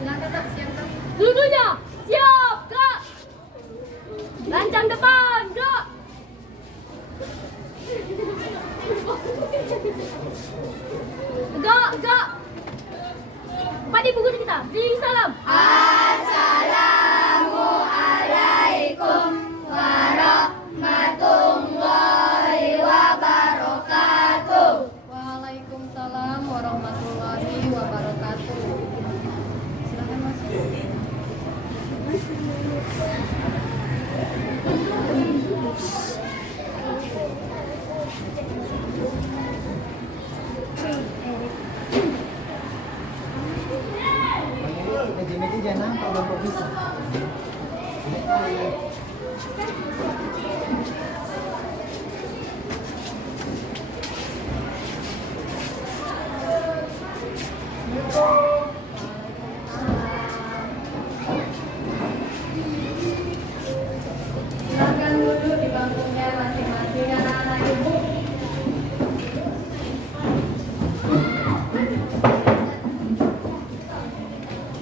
Silakan Kak, siap Kak. Dulunya, siap Kak. Lancang depan, Kak. Tegak. Pak di buku kita. Beri salam. Assalamualaikum warahmatullahi wabarakatuh. Waalaikumsalam warahmatullahi wabarakatuh. Silakan masuk. Meja-meja jangan kalau kok bisa. Silakan duduk di bangkunya masing-masing anak-anak ibu.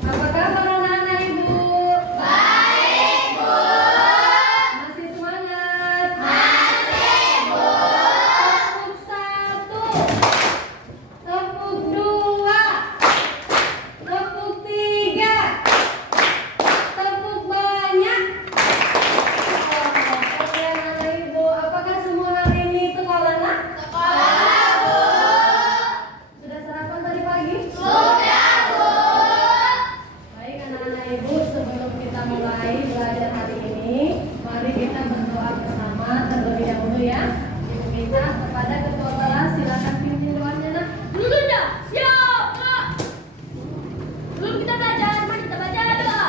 Apa kabar anak-anak ibu? Baik, Bu. Masih semangat? Masih, Bu. Tepuk satu. Tepuk dua. Tepuk tiga. Tepuk banyak. Oke anak-anak ibu, apakah semua hari ini sekolah nak? Sekolah, Bu. Sudah sarapan tadi pagi? Sudah, Bu. Baik anak-anak ibu, sebelum kita mulai belajar hari ini, mari kita berdoa bersama terlebih dahulu ya. Ibu kita kepada ketua kelas, silakan pimpin doanya nak. Dulunya, siap Kak. Sebelum kita belajar, mari kita baca doa.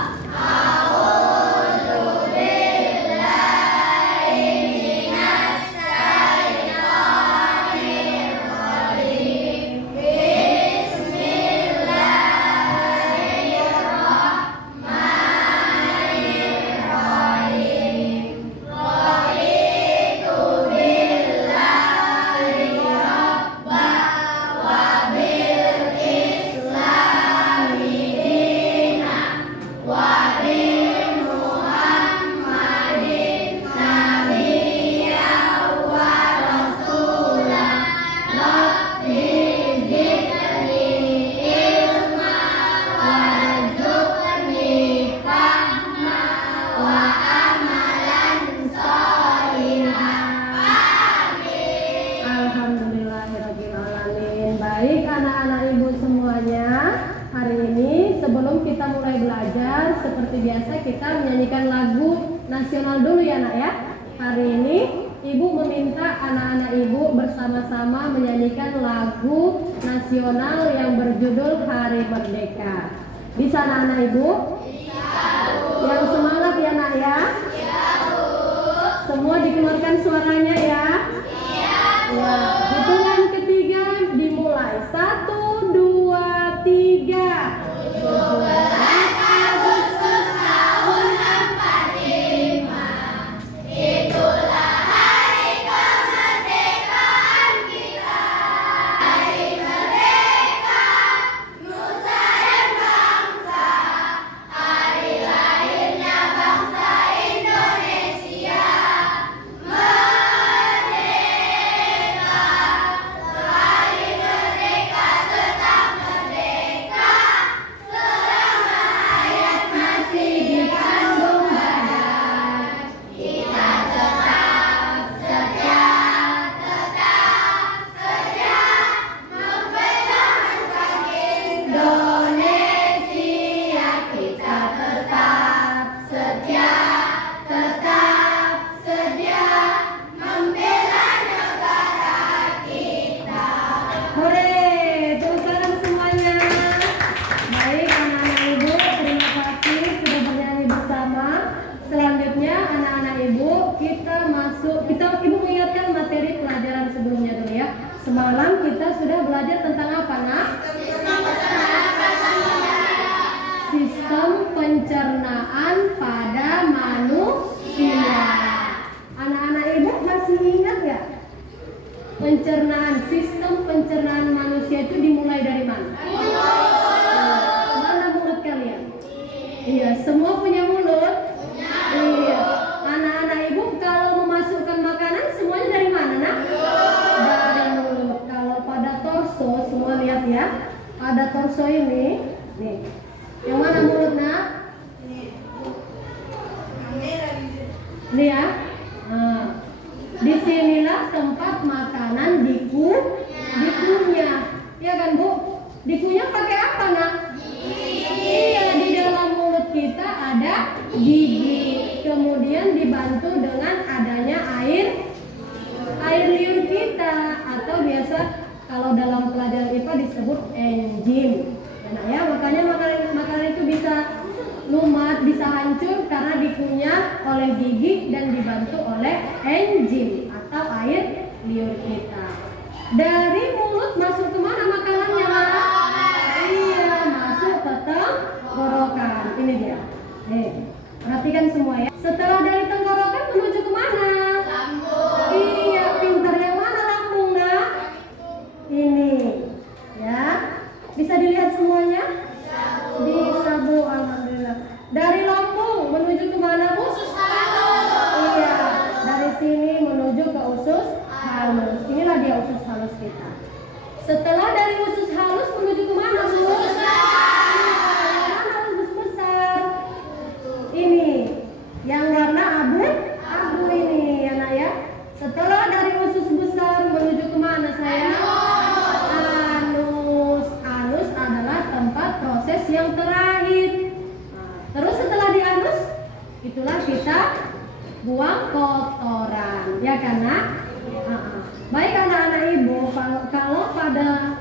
Alhamdulillahirrahmanirrahim. Baik anak-anak ibu semuanya, hari ini sebelum kita mulai belajar, seperti biasa kita menyanyikan lagu nasional dulu ya nak ya. Hari ini ibu meminta anak-anak ibu bersama-sama menyanyikan lagu nasional yang berjudul Hari Merdeka. Bisa anak-anak ibu? Yang semangat ya nak ya. Semua dikeluarkan suaranya ya. Ya, hitungan ketiga dimulai. 1, 2, 3. 17 Agustus tahun 45. Itulah hari kemerdekaan kita. Hari merdeka, nusa dan bangsa. Hari lahirnya bangsa Indonesia. Merdeka! Iya, semua punya mulut. Iya. Anak-anak ibu kalau memasukkan makanan semuanya dari mana, nak? Dari mulut. Kalau pada torso, semua lihat ya. Pada torso ini, nih. Yang mana mulut, nak? Ini ya. Nah, disinilah tempat makanan dikunyah. Ya kan, Bu? Dikunyah pakai apa, nak? Iya, di dalam mulut kita ada gigi. Kemudian dibantu dengan adanya air liur kita, atau biasa kalau dalam pelajaran IPA disebut enzim. Nah, ya, makanya makanan itu bisa lumat, bisa hancur karena dikunyah oleh gigi dan dibantu oleh enzim atau air liur kita. Dari mulut masuk kemana makanannya, Mak? Iya, masuk ke tenggorokan. Ini dia. Nih, perhatikan semua ya. Setelah dari tenggorokan menuju kemana? Lambung. Iya, pintar. Yang mana lambung, nak? Ini, ya. Bisa dilihat semuanya? Bisa, Bu. Alhamdulillah. Dari lambung menuju kemana, Bu? Usus halus. Iya, dari sini menuju ke usus halus. Inilah dia usus halus kita. Setelah dari usus halus menuju kemana, Bu? Usus besar. Mana usus besar? Ini, yang warna abu ini, ya, nak ya. Setelah dari usus besar menuju kemana, sayang? Anus adalah tempat proses yang terakhir. Terus setelah di anus, itulah kita buang kotoran, ya kan, nak? Baik anak-anak ibu, kalau pada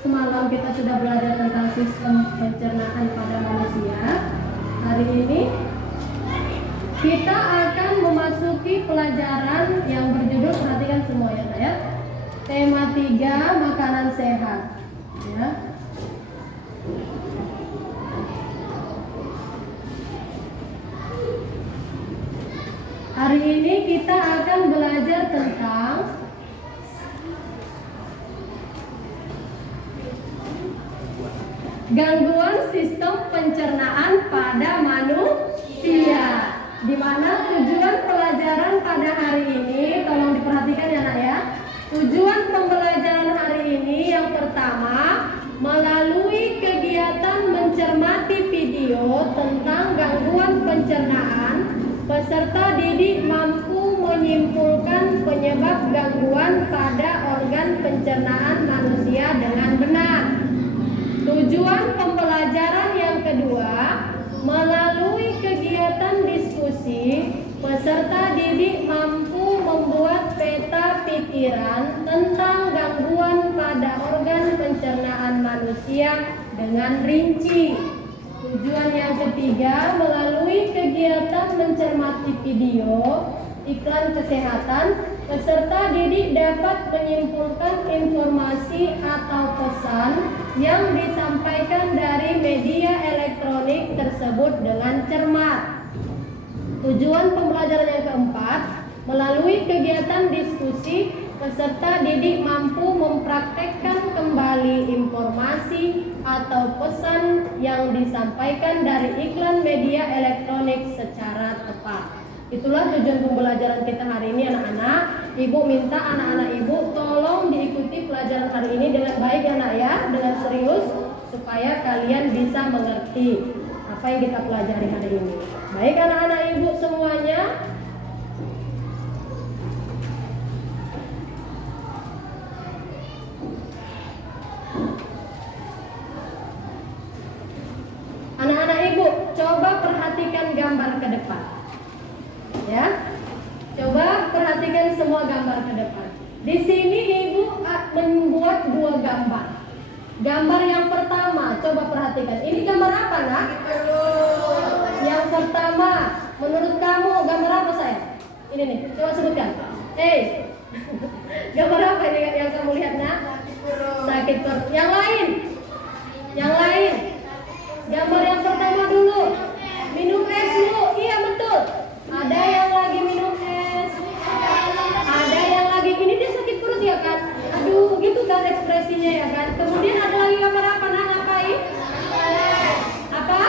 semalam kita sudah belajar tentang sistem pencernaan pada manusia, hari ini kita akan memasuki pelajaran yang berjudul, perhatikan semua ya, nak ya. Tema 3, makanan sehat, ya. Hari ini kita akan belajar tentang gangguan sistem pencernaan pada manusia. Di mana tujuan pelajaran pada hari ini, tolong diperhatikan ya, nak ya. Tujuan pembelajaran hari ini yang pertama, melalui kegiatan mencermati video tentang gangguan pencernaan, peserta didik mampu menyimpulkan penyebab gangguan pada organ pencernaan manusia dengan benar. Tujuan pembelajaran yang kedua, melalui kegiatan diskusi, peserta didik mampu membuat peta pikiran tentang gangguan pada organ pencernaan manusia dengan rinci. Tujuan yang ketiga, melalui kegiatan mencermati video iklan kesehatan, peserta didik dapat menyimpulkan informasi atau pesan yang disampaikan dari media elektronik tersebut dengan cermat. Tujuan pembelajaran yang keempat, melalui kegiatan diskusi, peserta didik mampu mempraktekkan kembali informasi atau pesan yang disampaikan dari iklan media elektronik secara tepat. Itulah tujuan pembelajaran kita hari ini, anak-anak. Ibu minta anak-anak ibu tolong diikuti pelajaran hari ini dengan baik ya, nak ya, dengan serius, supaya kalian bisa mengerti apa yang kita pelajari hari ini. Baik anak-anak ibu semuanya. Anak-anak ibu, coba perhatikan gambar ke depan. Ya, coba perhatikan semua gambar ke depan. Di sini ibu membuat 2 gambar. Gambar yang pertama, coba perhatikan. Ini gambar apa, nak? Yang pertama, menurut kamu gambar apa, saya? Ini nih, coba sebutkan. Gambar apa ini yang kamu lihat, nak? Sakit perut. Yang lain? Yang lain? Gambar yang pertama dulu. Minum es dulu. Iya, betul. Ada yang lagi minum es, ada yang lagi ini dia sakit perut ya kan, aduh gitu kan ekspresinya ya kan. Kemudian ada lagi gambar apa, nak? Ngapain? Apa?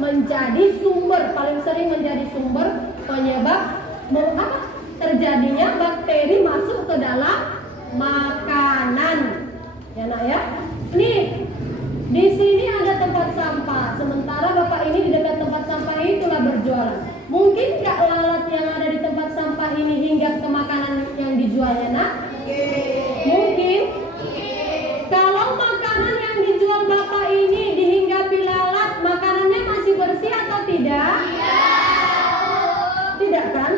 menjadi sumber, paling sering menjadi sumber penyebab terjadinya bakteri masuk ke dalam makanan. Ya nak ya. Nih, di sini ada tempat sampah. Sementara bapak ini di dekat tempat sampah itulah berjualan. Mungkin nggak lalat yang ada di tempat sampah ini hinggap ke makanan yang dijualnya nak? Mungkin. Kalau makanan yang dijual bapak ini dihinggapi lalat, makanannya masih bersih atau tidak? Tidak kan?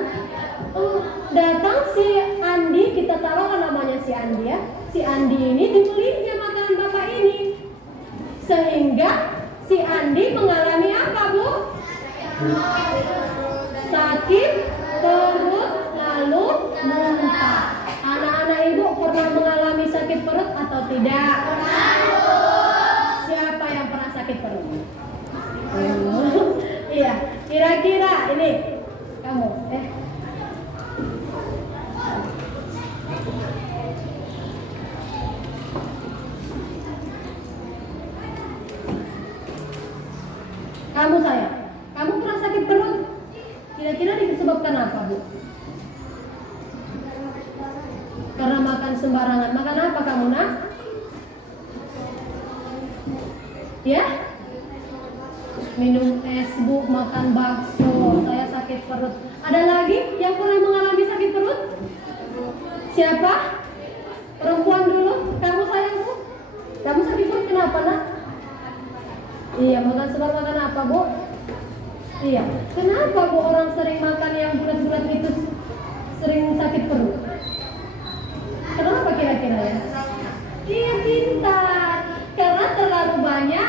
Oh, datang si Andi, kita taruh namanya si Andi ya. Si Andi ini dibelinya makanan bapak ini, sehingga si Andi mengalami apa, Bu? Sakit perut lalu muntah. Anak-anak ibu pernah mengalami sakit perut atau tidak? Siapa yang pernah sakit perut? Iya, kira-kira ini kamu kamu sayang, kamu pernah sakit perut? Kira-kira disebabkan apa, Bu? Karena makan sembarangan. Makan apa kamu, nak? Ya? Minum es, Bu, makan bakso. Saya sakit perut. Ada lagi yang pernah mengalami sakit perut? Siapa? Perempuan dulu. Kamu sayang, Bu? Kamu sakit perut kenapa, nak? Iya, makan sembarangan apa, Bu? Iya. Kenapa, Bu, orang sering makan yang bulat-bulat itu sering sakit perut? Kenapa kira-kira ya? Iya, pintar. Karena terlalu banyak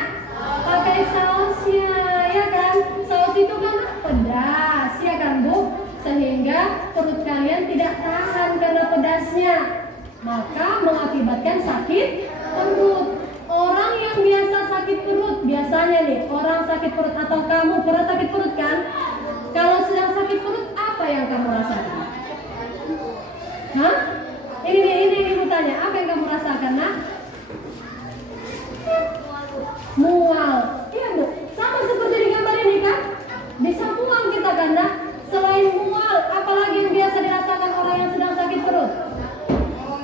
pakai sausnya, ya kan? Saus itu kan pedas, ya kan, Bu? Sehingga perut kalian tidak tahan karena pedasnya, maka mengakibatkan sakit perut. Orang yang biasa sakit perut, biasanya nih, orang sakit perut atau kamu pernah sakit perut kan? Kalau sedang sakit perut, apa yang kamu rasakan? Hah? Ini ibu tanya, apa yang kamu rasakan, nak? Mual. Iya, Bu, sama seperti di gambar ini kan? Bisa mual kita kan, nak? Selain mual, apalagi yang biasa dirasakan orang yang sedang sakit perut?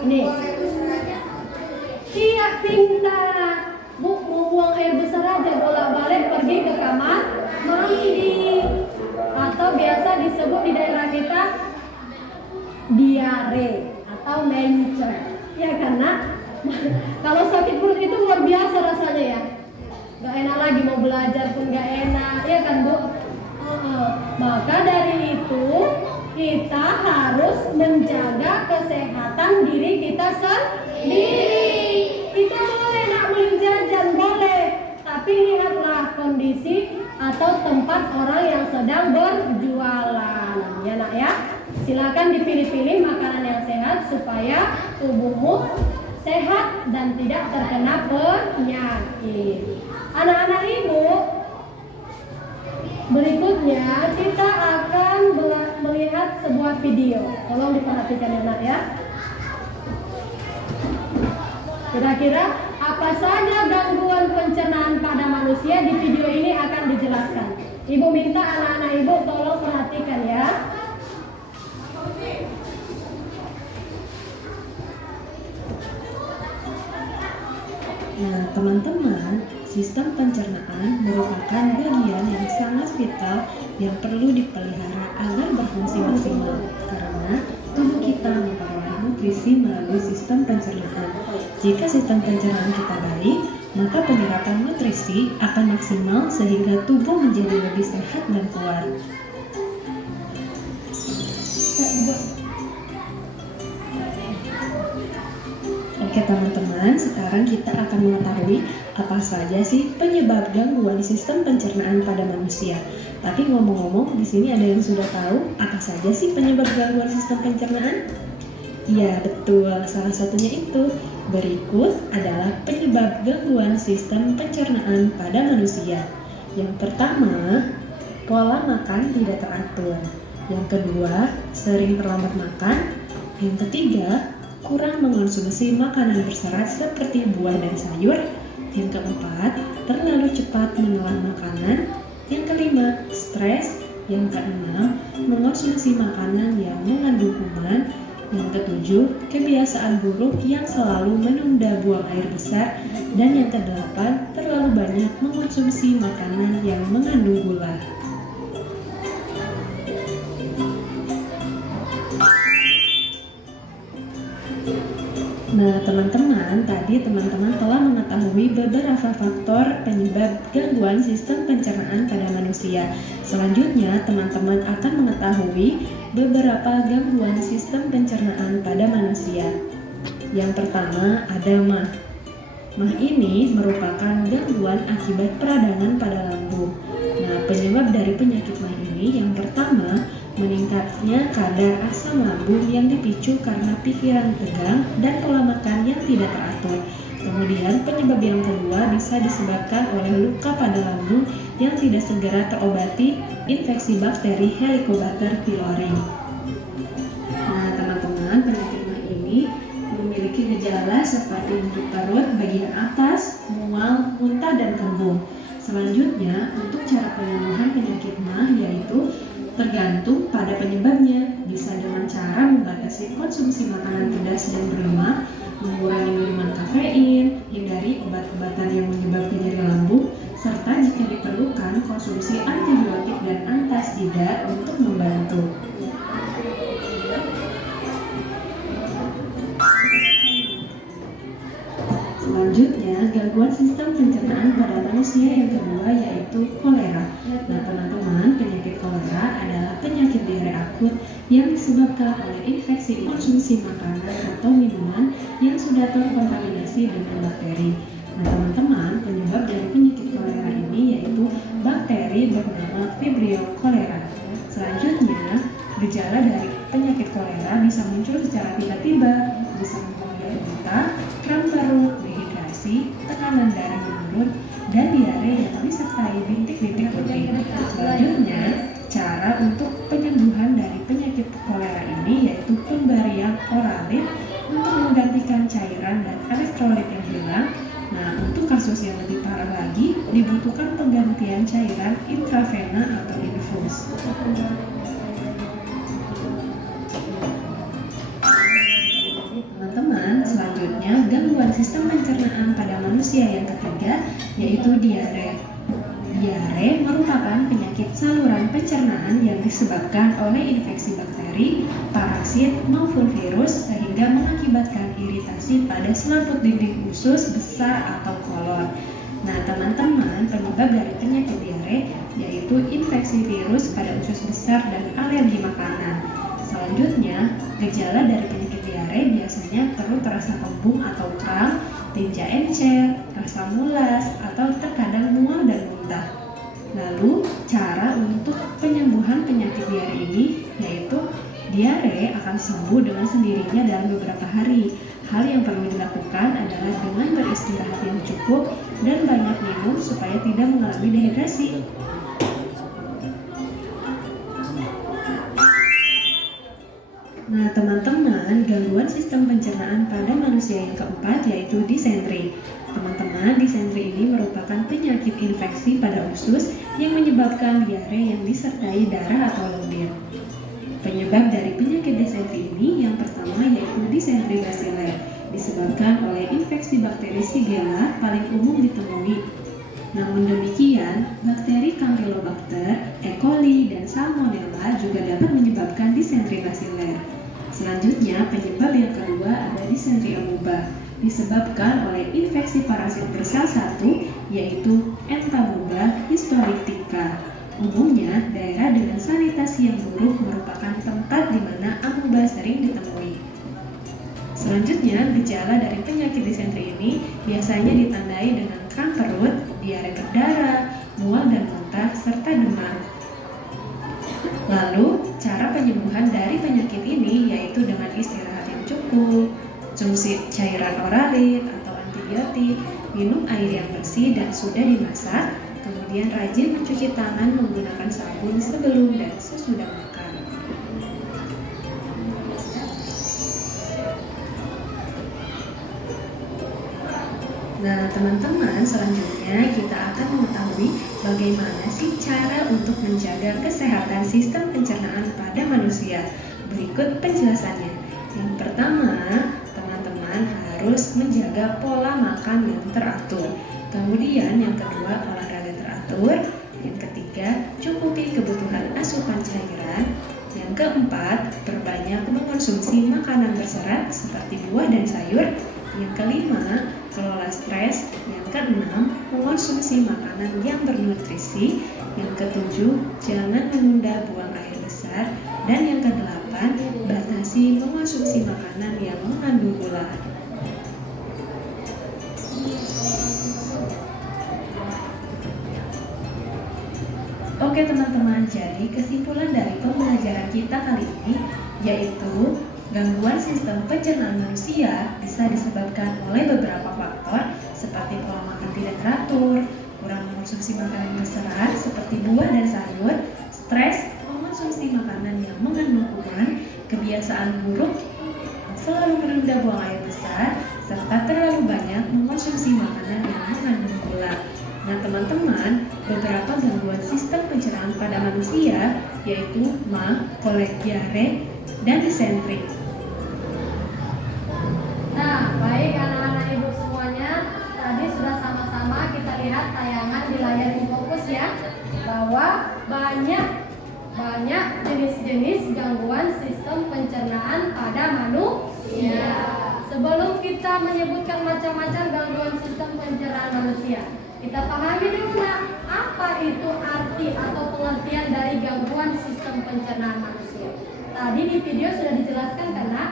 Ini. Iya, pintar. Bu, mau buang air besar aja, bolak-balik pergi ke kamar mandi. Atau biasa disebut di daerah kita diare atau mencer. Ya karena kalau sakit perut itu luar biasa rasanya ya. Gak enak lagi, mau belajar pun gak enak, ya kan, Bu? Maka dari itu kita harus menjaga kesehatan diri kita sendiri. Kita boleh nak beli jajan, boleh, tapi lihatlah kondisi atau tempat orang yang sedang berjualan, ya nak ya. Silakan dipilih-pilih makanan yang sehat supaya tubuhmu sehat dan tidak terkena penyakit. Anak-anak ibu, berikutnya kita akan melihat sebuah video. Tolong diperhatikan ya nak ya. Kira-kira apa saja gangguan pencernaan pada manusia di video ini akan dijelaskan. Ibu minta anak-anak ibu tolong perhatikan ya. Nah, teman-teman, sistem pencernaan merupakan bagian yang sangat vital yang perlu dipelihara agar berfungsi maksimal karena tubuh kita memperoleh nutrisi melalui sistem pencernaan. Jika sistem pencernaan kita baik, maka penyerapan nutrisi akan maksimal sehingga tubuh menjadi lebih sehat dan kuat. Oke teman-teman, sekarang kita akan mengetahui apa saja sih penyebab gangguan sistem pencernaan pada manusia. Tapi ngomong-ngomong, di sini ada yang sudah tahu apa saja sih penyebab gangguan sistem pencernaan? Ya betul, salah satunya itu. Berikut adalah penyebab gangguan sistem pencernaan pada manusia. Yang pertama, pola makan tidak teratur. Yang kedua, sering terlambat makan. Yang ketiga, kurang mengonsumsi makanan berserat seperti buah dan sayur. Yang keempat, terlalu cepat menelan makanan. Yang kelima, stres. Yang keenam, mengonsumsi makanan yang mengandung kuman. Yang ketujuh, kebiasaan buruk yang selalu menunda buang air besar. Dan yang kedelapan, terlalu banyak mengonsumsi makanan yang mengandung gula. Nah, teman-teman, tadi teman-teman telah mengetahui beberapa faktor penyebab gangguan sistem pencernaan pada manusia. Selanjutnya, teman-teman akan mengetahui beberapa gangguan sistem pencernaan pada manusia. Yang pertama, ada MAH. MAH ini merupakan gangguan akibat peradangan pada lambung. Nah, penyebab dari penyakit MAH ini yang pertama, meningkatnya kadar asam lambung yang dipicu karena pikiran tegang dan pola makan yang tidak teratur. Kemudian penyebab yang kedua bisa disebabkan oleh luka pada lambung yang tidak segera terobati, infeksi bakteri Helicobacter pylori. Nah, teman-teman, penyakit MAH ini memiliki gejala seperti nyeri perut bagian atas, mual, muntah, dan kembung. Selanjutnya, untuk cara penyembuhan penyakit MAH yaitu tergantung pada penyebabnya, bisa dengan cara membatasi konsumsi makanan pedas dan berlemak, mengurangi minuman kafein, hindari obat-obatan yang menyebabkan nyeri lambung, serta jika diperlukan konsumsi antibiotik dan antasida untuk membantu. Selanjutnya, gangguan sistem pencernaan pada manusia yang kedua yaitu kolera. Nah, teman-teman, penyakit kolera adalah penyakit diare akut yang disebabkan oleh infeksi konsumsi makanan atau minuman yang sudah terkontaminasi dengan bakteri. Nah, teman-teman, penyebab dari penyakit kolera ini yaitu bakteri bernama Vibrio cholera. Selanjutnya, gejala dari penyakit kolera bisa muncul secara tiba-tiba, bisa mempengaruhi muntah, kram perut, dehidrasi, tekanan darah menurun, dan diare yang disertai bintik-bintik putih. Selanjutnya, cara untuk penyembuhan dari penyakit kolera ini yaitu pemberian oralit untuk menggantikan cairan dan elektrolit yang hilang. Nah, untuk kasus yang lebih parah lagi, dibutuhkan penggantian cairan intravena atau infus. Teman-teman, selanjutnya gangguan sistem pencernaan pada manusia yang ketiga yaitu diare. Diare merupakan penyakit saluran pencernaan yang disebabkan oleh infeksi bakteri, parasit, maupun virus sehingga mengakibatkan iritasi pada selaput dinding usus besar atau kolon. Nah, teman-teman, penyebab dari penyakit diare yaitu infeksi virus pada usus besar dan alergi makanan. Selanjutnya, gejala dari penyakit diare biasanya perut terasa kembung atau kram, tinja encer, rasa mulas, atau terkadang mual dan muntah. Lalu, cara untuk penyembuhan penyakit diare ini yaitu diare akan sembuh dengan sendirinya dalam beberapa hari. Hal yang perlu dilakukan adalah dengan beristirahat yang cukup dan banyak minum supaya tidak mengalami dehidrasi. Nah, teman-teman, gangguan sistem pencernaan pada manusia yang keempat yaitu disentri. Teman-teman, disentri ini merupakan penyakit infeksi pada usus yang menyebabkan diare yang disertai darah atau lendir. Penyebab dari penyakit disentri ini yang pertama yaitu disentri baciller, disebabkan oleh infeksi bakteri Shigella paling umum ditemui. Namun demikian, bakteri Campylobacter, E. coli, dan Salmonella juga dapat menyebabkan disentri baciller. Selanjutnya, penyebab yang kedua ada disentri amoeba, disebabkan oleh infeksi parasit bersel 1 yaitu Entamoeba histolytica. Umumnya, daerah dengan sanitasi yang buruk merupakan tempat di mana amoeba sering ditemui. Selanjutnya, gejala dari penyakit disentri ini biasanya ditandai dengan kram perut, diare berdarah, mual dan muntah, serta demam. Lalu, cara penyembuhan dari penyakit ini yaitu dengan istirahat yang cukup, konsumsi cairan oralit atau antibiotik, minum air yang bersih dan sudah dimasak, kemudian rajin mencuci tangan menggunakan sabun sebelum dan sesudah makan. Nah, teman-teman, selanjutnya kita akan mengetahui Bagaimana sih cara untuk menjaga kesehatan sistem pencernaan pada manusia? Berikut penjelasannya. Yang pertama, teman-teman harus menjaga pola makan yang teratur. Kemudian yang kedua, olahraga teratur. Yang ketiga, cukupi kebutuhan asupan cairan. Yang keempat, perbanyak mengonsumsi makanan berserat seperti buah dan sayur. Yang kelima, kelola stres. Yang keenam, mengonsumsi makanan yang bernutrisi. Yang ketujuh, jangan menunda buang air besar. Dan yang kedelapan, batasi mengonsumsi makanan yang mengandung gula. Oke teman-teman, jadi kesimpulan dari pembelajaran kita kali ini yaitu gangguan sistem pencernaan manusia bisa disebabkan oleh beberapa faktor seperti pola makan tidak teratur, kurang mengonsumsi makanan berserat seperti buah dan sayur, stres, mengonsumsi makanan yang mengandung kuman, kebiasaan buruk, selalu menunda buang air besar, serta terlalu banyak mengonsumsi makanan yang mengandung gula. Nah teman-teman, beberapa gangguan sistem pencernaan pada manusia yaitu MA, kolek, diare, dan disentri. Nah, baik anak-anak ibu semuanya, tadi sudah sama-sama kita lihat tayangan di layar InFokus ya, bahwa banyak jenis-jenis gangguan sistem pencernaan pada manusia. Sebelum kita menyebutkan macam-macam gangguan sistem pencernaan manusia, kita pahami dulu apa itu arti atau pengertian dari gangguan sistem pencernaan manusia. Tadi di video sudah dijelaskan karena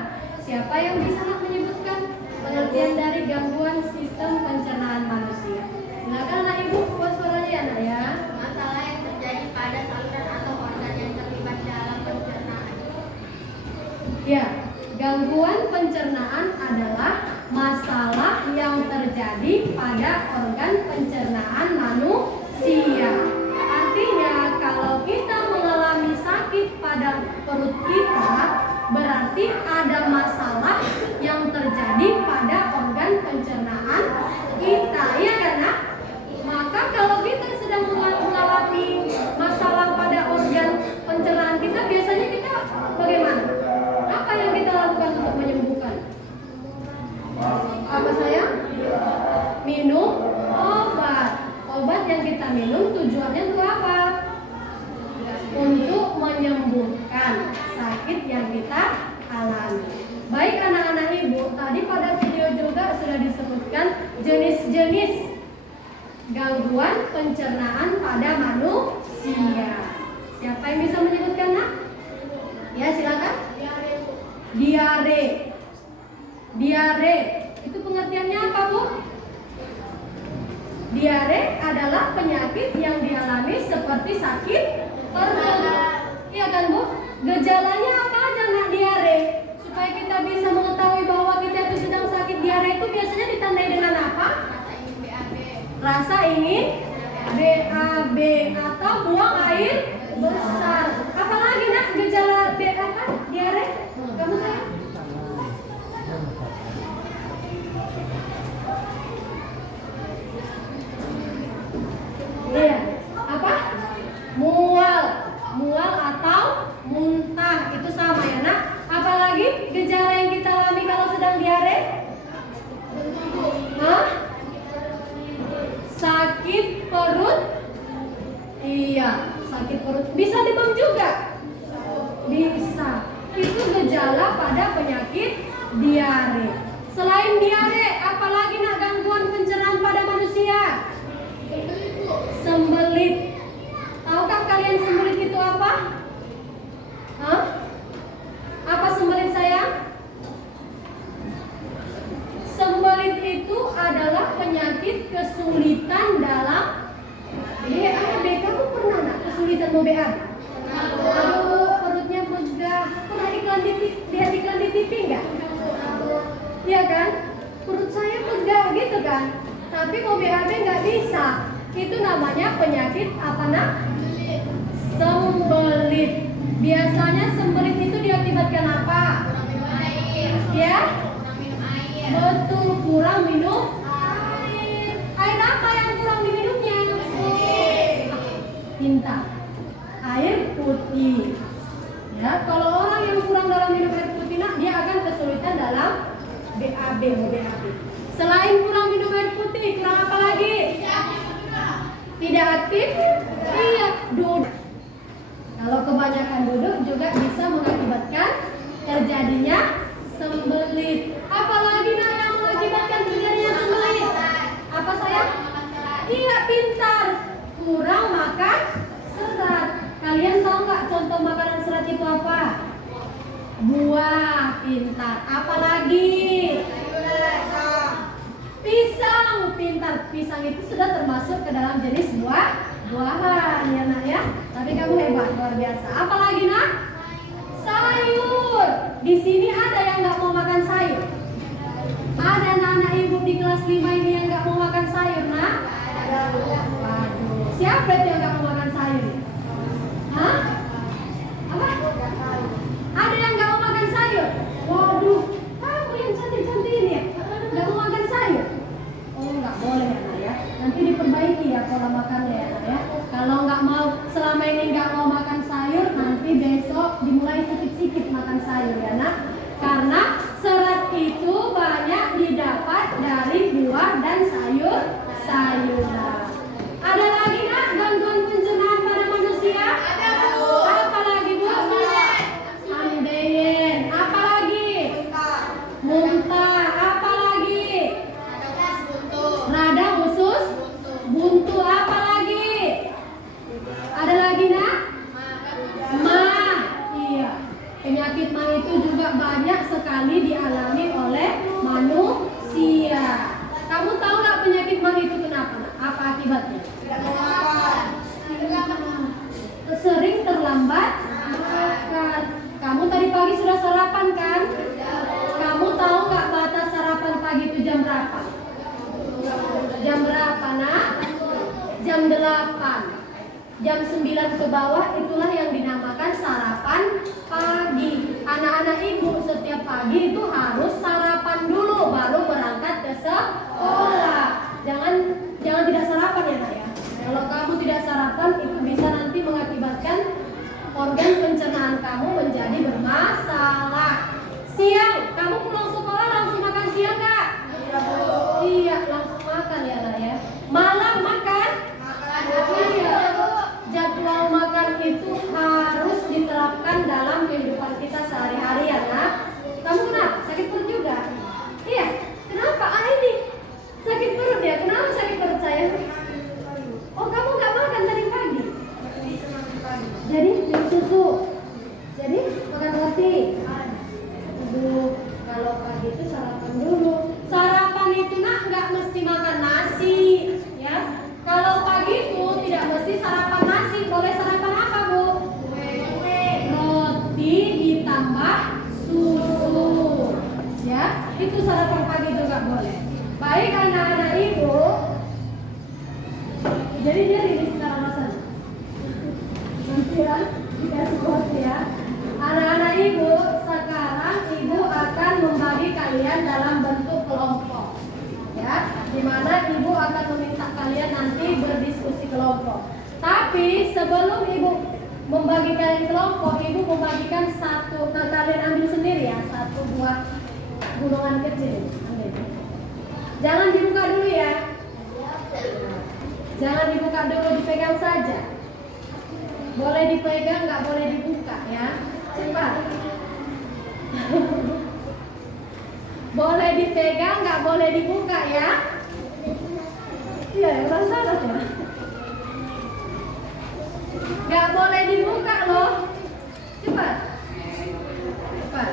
siapa yang bisa menyebutkan pengertian dari gangguan sistem pencernaan manusia? Silakan anak ibu buat suaranya ya nak ya. Masalah yang terjadi pada saluran atau organ yang terlibat dalam pencernaan. Ya, gangguan pencernaan adalah masalah yang terjadi pada organ pencernaan manusia. Artinya kalau kita mengalami sakit pada perut kita, berarti ada masalah yang terjadi pada organ pencernaan kita, ya kan? Maka kalau kita sedang mengalami masalah pada organ pencernaan kita, biasanya kita bagaimana? Apa yang kita lakukan untuk menyembuhkan? Apa sayang? Minum obat. Obat yang kita minum tujuannya untuk apa? Untuk menyembuhkan sakit yang kita alami. Baik anak-anak ibu, tadi pada video juga sudah disebutkan jenis-jenis gangguan pencernaan pada manusia. Siapa yang bisa menyebutkan nak? Ya silakan. Diare. Diare itu pengertiannya apa bu? Diare adalah penyakit yang dialami seperti sakit perut. Iya kan bu? Gejalanya apa aja nak diare? Supaya kita bisa mengetahui bahwa kita itu sedang sakit diare itu biasanya ditandai dengan apa? Rasa ingin BAB atau buang air besar. Apalagi nak gejala BAB diare? Kamu sayang? Iya, apa? Mual atau muntah itu sama ya nak. Apalagi gejala yang kita alami kalau sedang diare? Hah? Sakit perut? Iya, sakit perut. Bisa demam juga? Bisa. Itu gejala pada penyakit diare. Selain diare, apalagi nak gangguan pencernaan pada manusia? Sembelit. Tahukah kalian sembelit itu apa? Hah? Apa sembelit sayang? Sembelit itu adalah penyakit kesulitan dalam BAB. Kamu pernah nak kesulitan mau BAB? Aduh, perutnya begah. Pernah lihat iklan di TV enggak? Iya kan? Perut saya begah gitu kan? Tapi mau BAB nggak bisa. Itu namanya penyakit apa nak? Sembelit. Biasanya sembelit itu diakibatkan apa? Ya? Betul, kurang minum air. Air apa yang kurang diminumnya? pintar. Air putih. Ya, kalau orang yang kurang dalam minum air putih, nah, dia akan kesulitan dalam BAB. Selain kurang minum air putih, kurang apa lagi? Tidak aktif? Iya, duduk. Kalau kebanyakan duduk juga bisa mengakibatkan terjadinya sembelit. Apalagi nah yang mengakibatkan terjadinya sembelit? Apa sayang? Iya, pintar. Kurang makan serat. Kalian tahu nggak contoh makanan serat itu apa? Buah, pintar. Apalagi? Pisang, pintar. Pisang itu sudah termasuk ke dalam jenis buahan ya nak ya. Tapi kamu hebat, luar biasa. Apalagi nak? Sayur. Di sini ada yang nggak mau makan sayur. Ada anak-anak ibu di kelas 5 ini yang nggak mau makan sayur nak? Waduh, siapa itu yang nggak mau makan sayur? Hah? Apa? Ada yang nggak mau makan sayur? Waduh, kamu yang cantik-cantik ini ya? Nggak mau makan sayur? Oh, nggak boleh ya nak ya. Nanti diperbaiki ya pola makannya ya nak ya. Kalau nggak mau, selama ini nggak mau makan sayur, nanti besok dimulai sedikit-sedikit makan sayur ya nak. Karena serat itu banyak didapat dari buah dan sayur-sayuran. Ada lagi nak gangguan pencernaan pada manusia? Apa lagi bu? Ambeien. Apa lagi? Muntah. Apa lagi? Radang usus buntu. Apa lagi? Ada lagi nak? Mah. Iya. Penyakit mah itu juga banyak sekali dialami oleh manusia. Kamu tahu nggak penyakit mah itu kenapa? Nak? Apa akibatnya? Sering terlambat makan. Kamu tadi pagi sudah sarapan kan? Kamu tahu nggak batas sarapan pagi itu jam berapa? Jam berapa nak? Jam 8. Jam 9 ke bawah itulah yang dinamakan sarapan pagi. Anak-anak ibu setiap pagi itu harus sarapan dulu baru berangkat ke sekolah. Jangan tidak sarapan ya nak ya. Kalau kamu tidak sarapan itu bisa nanti mengakibatkan organ pencernaan kamu menjadi bermasalah. Siang, kamu pulang sekolah langsung makan siang nggak? Iya, langsung makan ya nak ya. Malam makan? Iya. Jadwal makan itu harus diterapkan dalam kehidupan kita sehari-hari ya nak. Kamu kenapa? Sakit perut juga? Iya. Kenapa? Ini sakit perut ya? Kenapa sakit perut saya? Oh, kamu nggak makan tadi pagi? Jadi minum susu. Jadi makan roti. Aduh, kalau pagi itu sarapan dulu. Sarapan itu nak nggak mesti makan nasi, ya. Kalau pagi itu tidak mesti sarapan nasi. Boleh sarapan apa bu? Roti ditambah susu, ya. Itu sarapan pagi juga boleh. Baik anak-anak ibu. Jadi dia ini sekarang rasanya. Nanti ya, dikasih roti ya. Anak-anak ibu, sekarang ibu akan membagi kalian dalam bentuk kelompok, ya. Dimana ibu akan meminta kalian nanti berdiskusi kelompok. Tapi sebelum ibu membagi kalian kelompok, ibu membagikan satu. Nah, kalian ambil sendiri ya, satu buah gunungan kecil. Ambil. Jangan dibuka dulu ya. Jangan dibuka dulu, dipegang saja. Boleh dipegang, nggak boleh dibuka ya. Cepat. Boleh dipegang, nggak boleh dibuka ya. Iya, yang salah ya. Nggak boleh dibuka loh. Cepat. Cepat.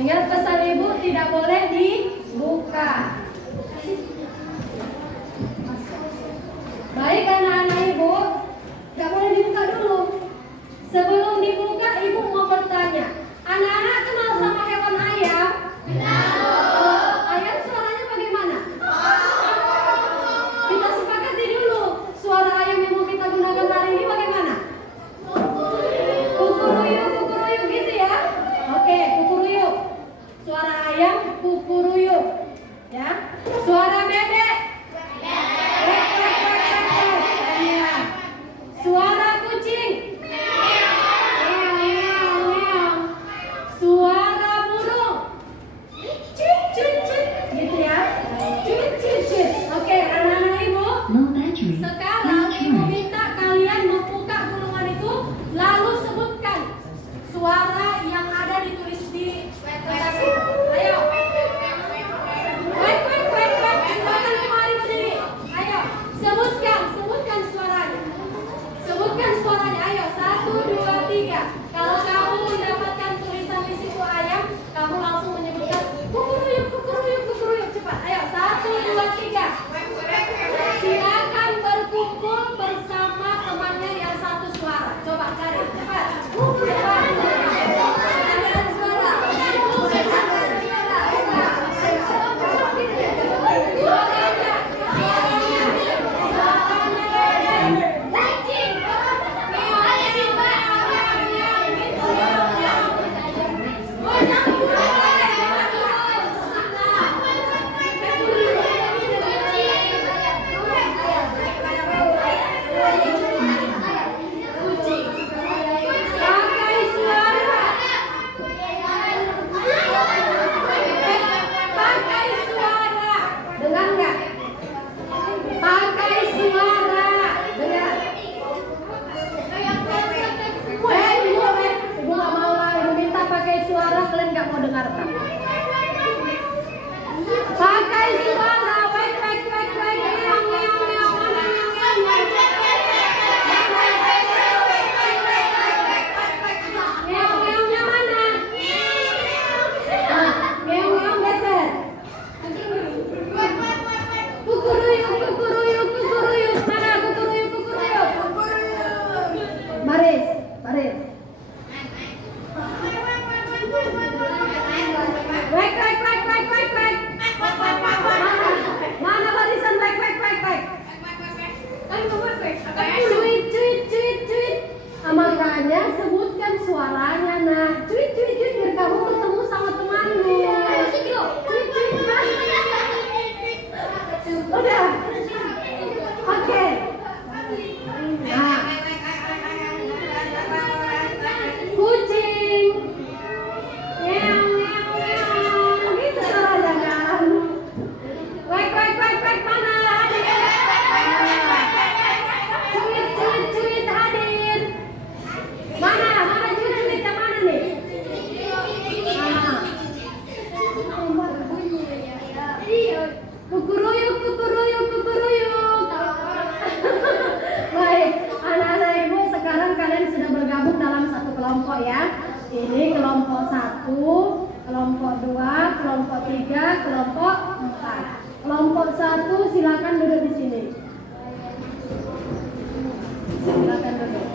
Ingat pesan ibu, tidak boleh dibuka. Udah. Oke. Nah. Kucing. Meow, meow, meow. Gitu caranya kan. Wek, mana hadir? Cuit hadir. Mana cuit yang mana nih? Kukuruyuk. Baik, anak-anak ibu, sekarang kalian sudah bergabung dalam satu kelompok ya. Ini kelompok 1, kelompok 2, kelompok 3, kelompok 4. Kelompok 1 silakan duduk di sini. Silakan duduk.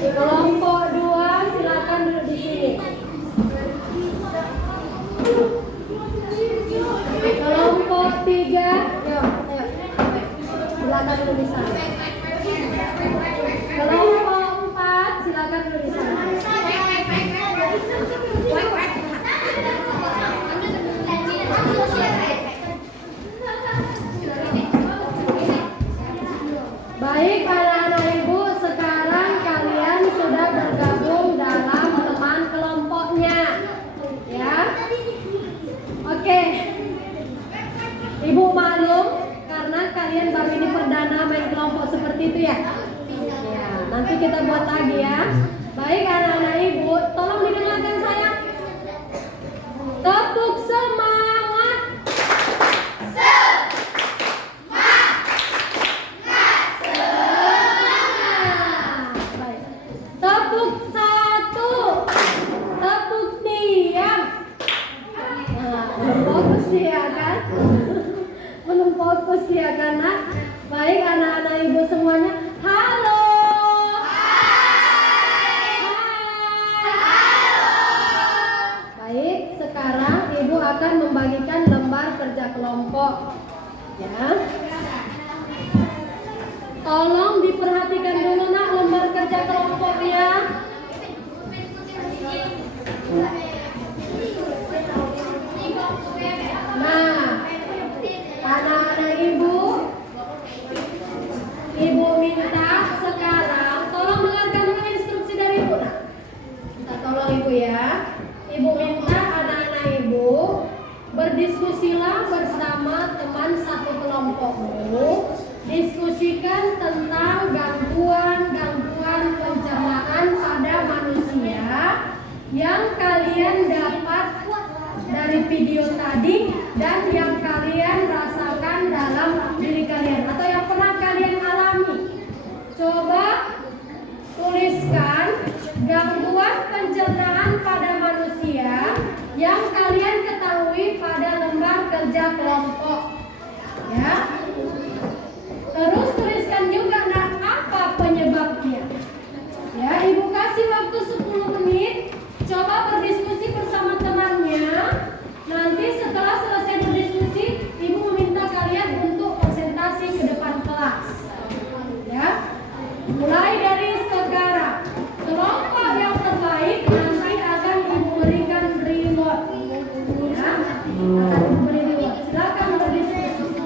Kelompok 2 silakan duduk di sini. Kelompok 3, ayo. Silakan duduk di sana. Kelompok 4 silakan duduk di sana. Baik anak-anak ibu, sekarang kalian sudah bergabung dalam teman kelompoknya, ya. Oke, ibu maklum karena kalian baru ini perdana main kelompok seperti itu ya. Ya, nanti kita buat lagi ya. Baik anak-anak ibu, tolong didengarkan saya. Tepuk semangat. Baik. Tepuk 1. Tepuk diam. Nah, belum fokus dia kan? Belum fokus dia kan, nak? Baik anak-anak ibu semuanya. Halo. Baik, sekarang ibu akan membagikan lembar kerja kelompok. Ya. Tolong diperhatikan dulu nak lembar kerja kelompoknya. Nah, anak-anak ibu minta sekarang tolong dengarkan dulu instruksi dari ibu. Nah, minta tolong ibu ya. Ibu minta anak-anak ibu berdiskusilah bersama teman satu kelompokmu. Diskusikan tentang gangguan pencernaan pada manusia yang kalian dapat dari video tadi dan yang kalian rasakan dalam diri kalian atau yang pernah kalian alami. Coba tuliskan gangguan pencernaan pada manusia yang kalian ketahui pada lembar kerja kelompok. Ya. Terus tuliskan juga apa penyebabnya. Ya, ibu kasih waktu 10 menit. Coba berdiskusi bersama temannya. Nanti setelah selesai berdiskusi, ibu meminta kalian untuk presentasi ke depan kelas. Ya, mulai dari sekarang. Kelompok yang terbaik nanti akan ibu berikan reward. Ya, akan ibu beri reward. Silakan berdiskusi.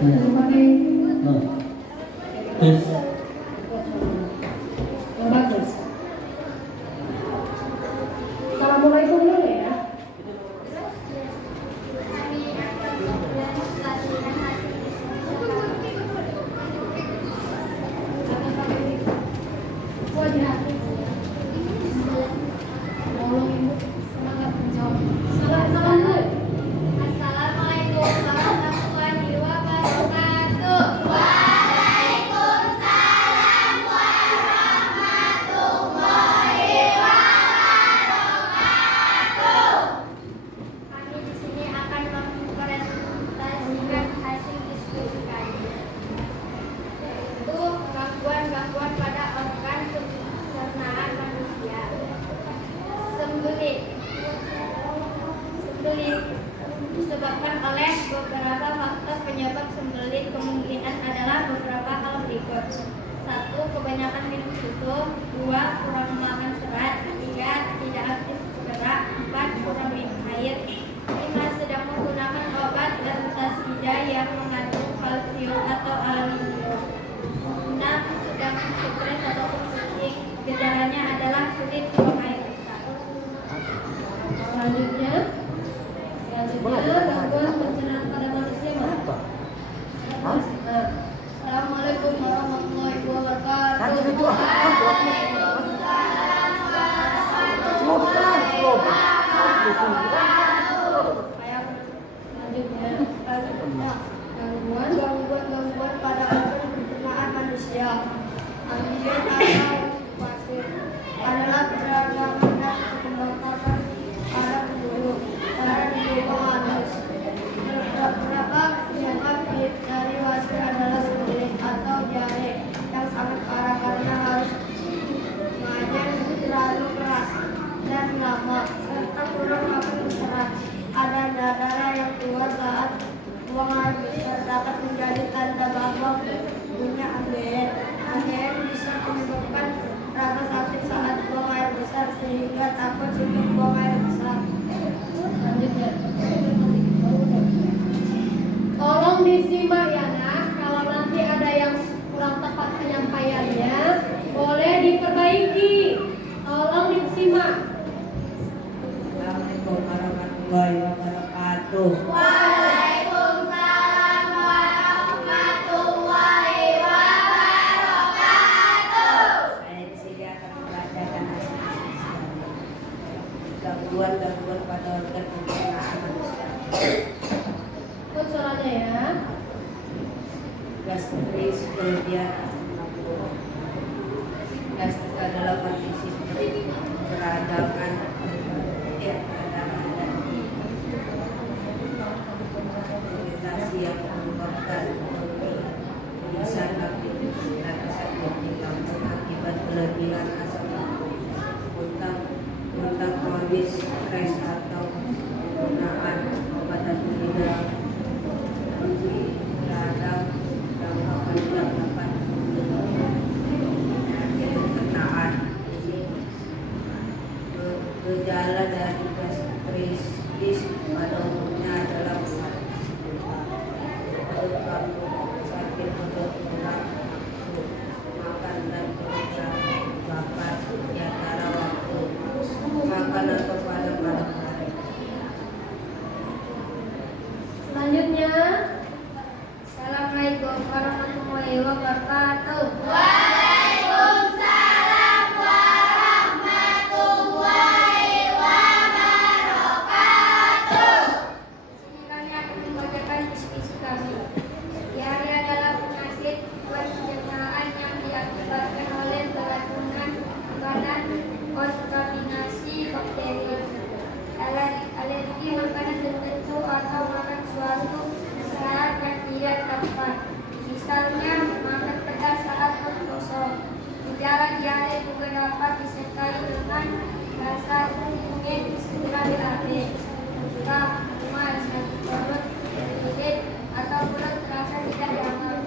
Pakai Tes. yang bagus. Assalamualaikum dulu ya. Tolong ibu semangat menjawab. Salam dulu. Assalamualaikum warahmatullahi wabarakatuh. Waalaikumsalam warahmatullahi wabarakatuh. Kami di sini akan mempresentasikan hasil diskusi kami, yaitu gangguan-gangguan pada organ pencernaan manusia. Sembelit disebabkan oleh beberapa faktor penyebab sembelit. Kemungkinan adalah beberapa hal berikut: 1. Kebanyakan minum susu. 2. Kurang makan serat. 3. Tidak aktif gerak. 4. Kurang minum air. 5. Sedang menggunakan obat antasida yang mengandung kalsium atau aluminium. 6. Sedang stres ataupun pusing. Gejalanya adalah sulit buang air besar. Selanjutnya gangguan pencernaan pada manusia, Mas. Assalamualaikum warahmatullahi wabarakatuh. Selanjutnya Gangguan pada organ pencernaan manusia. Ambien atau pasif adalah peradangan dan pembakaran pada penduduk anus. Beberapa penyebab dari wasir adalah sembelit atau diare yang sangat parah karena harus mengajar terlalu keras dan lama, serta kurang makan serat. Ada darah yang keluar saat buang air besar dapat menjadi tanda bahwa punya ABN. ABN bisa menyebabkan rasa sakit saat buang air besar sehingga takut untuk buang air besar. Selanjutnya, tolong disimak ya nak. Kalau nanti ada yang kurang tepat penyampaiannya, boleh diperbaiki. Tolong disimak. Assalamualaikum warahmatullahi wabarakatuh. Waalaikumsalam warahmatullahi wabarakatuh. Saya di sini akan membacakan hasil diskusi gangguan pada organ pencernaan manusia. Ikut suaranya ya. Gastris, kelebihan asam lambung. Gastris adalah kondisi peradangan iritasi yang menyebabkan bisa lapisan dinding lambung akibat kelebihan asam lambung, muntah kronis, stres atau penggunaan obat antihipertensi radang jangka panjang dapat penyakit pencernaan. Gejala dari gastritis pada umumnya adalah sakit perut, kurang nafsu makan dan perut rasa lapar di antara waktu makan atau pada malam hari. Selanjutnya, Assalamualaikum warahmatullahi wabarakatuh. Waalaikumsalam warahmatullahi wabarakatuh. Di sini kami akan membacakan diskusi kami. Diare adalah penyakit pencernaan yang diakibatkan oleh keracunan makanan kontaminasi bakteri. Alergi makanan tertentu atau makan suatu saat yang tidak tepat. Misalnya makan pedas saat perut kosong. Gejala diare juga dapat disertai dengan rasa ingin segera berakhir, luka, mual, sakit perut, nyeri atau perut terasa tidak nyaman.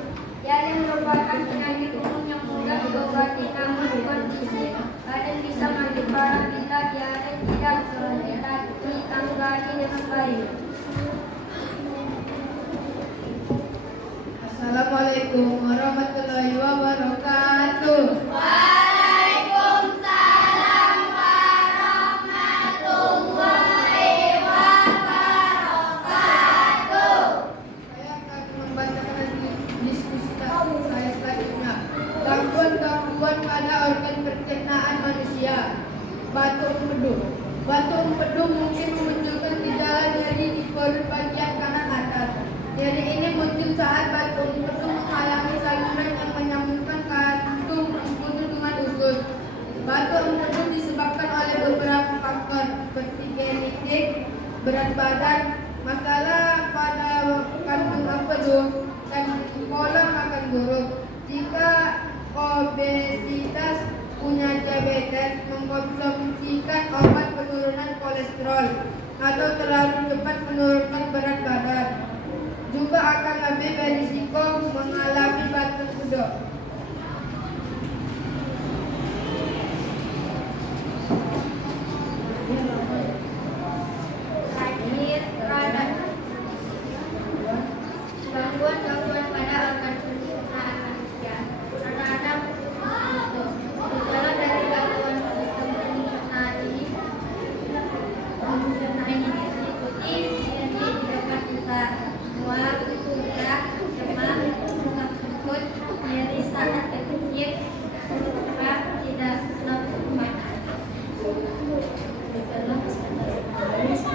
Diare merupakan penyakit umum yang mudah diobati, namun kondisi badan bisa makin parah bila diare tidak ditangani dengan baik. badan, masalah pada kandung empedu, dan pola makan buruk. Jika obesitas, punya diabetes, mengkonsumsikan obat penurunan kolesterol, atau terlalu cepat menurunkan berat badan, juga akan lebih berisiko mengalami batuk kuduk. Terakhir, gangguan pada organ pencernaan manusia. Terhadap gejala dari gangguan sistem pencernaan ini diikuti nyeri di dekat pusat, mual, muntah, demam, susah sukut, nyeri sangat kecil, berat, tidak nafsu makan.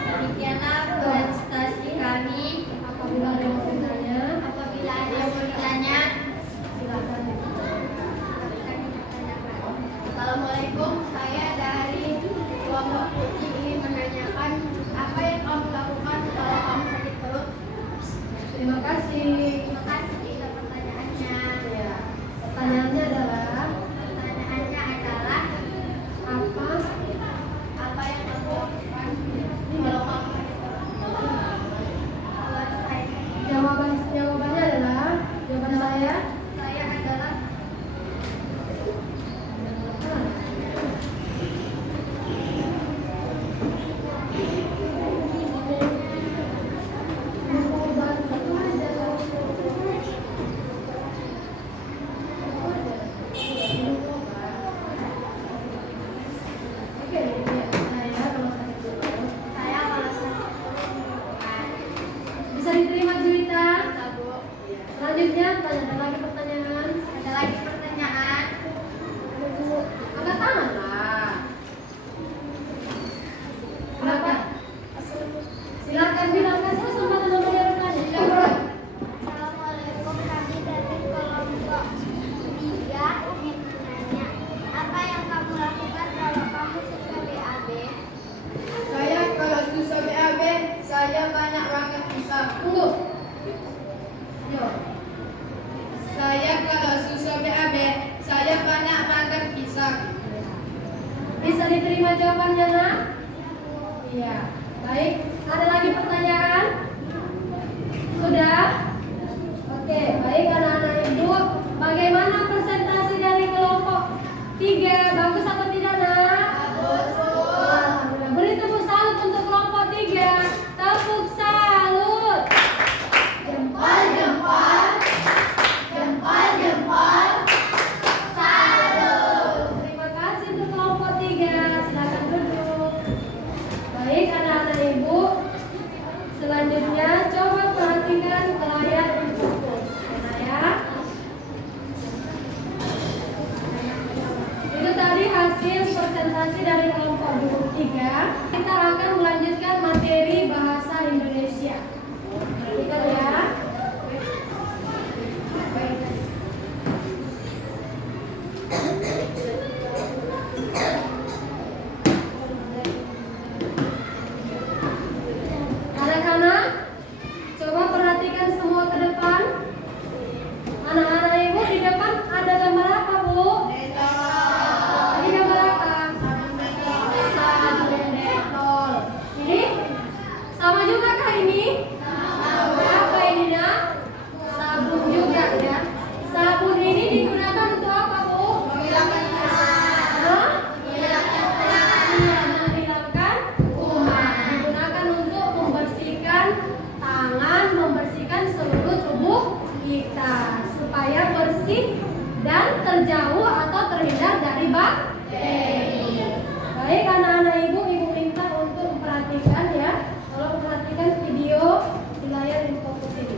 Demikianlah presentasi kami. Apabila ada yang bertanya, silakan. Assalamualaikum, saya dari kelompok putih ingin menanyakan apa yang kamu lakukan kalau kamu sakit perut? Terima kasih. Terima kasih atas pertanyaannya. Ya, pertanyaannya adalah Apa yang kamu lakukan kalau kamu sakit perut? jawabannya adalah jawaban saya adalah bisa diterima cerita. Selanjutnya ada lagi pertanyaan. ada lagi pertanyaan. Angkat tangan lah. Silakan. Silakan bilang kasih kesempatan untuk yang bertanya. Assalamualaikum, kami dari kelompok 3 ingin menanya, apa yang kamu lakukan kalau kamu suka BAB? Saya kalau susah BAB, saya banyak makan pisang. Tunggu. Yo. Saya kalau susah BAB, saya banyak makan pisang. Bisa diterima jawabannya, Nak? Iya. Baik. Ada lagi pertanyaan? Sudah? Oke. Baik, anak-anak ibu. Bagaimana presentasi dari kelompok 3? Bagus atau tidak, Nak? Bagus. Alhamdulillah. Beri tepuk salut untuk kelompok 3. Tepuk salut. Jempol, jempol. Jempol, jempol. Salut. Terima kasih untuk kelompok 3. Silakan duduk. Baik, anak-anak ibu. Selanjutnya coba perhatikan layar infocus. Ya. Itu tadi hasil presentasi dari kelompok 3. Kita akan melanjutkan materi bahasa Indonesia. Perhatikan ya. Anak-anak, coba perhatikan semua ke depan. Anak-anak ibu di depan ada gambar apa, Bu? Ini gambar apa? Sabun detol. Ini sama juga kah ini? Apa ini, Nak? Sabun juga ya. Sabun ini digunakan untuk apa, Bu? Menghilangkan kuman. Menghilangkan kuman. Digunakan untuk membersihkan tangan, membersihkan seluruh tubuh kita supaya bersih dan terjauh atau terhindar dari bakteri. Baik, anak-anak ibu minta untuk memperhatikan ya. Tolong perhatikan video di layar infocus ini.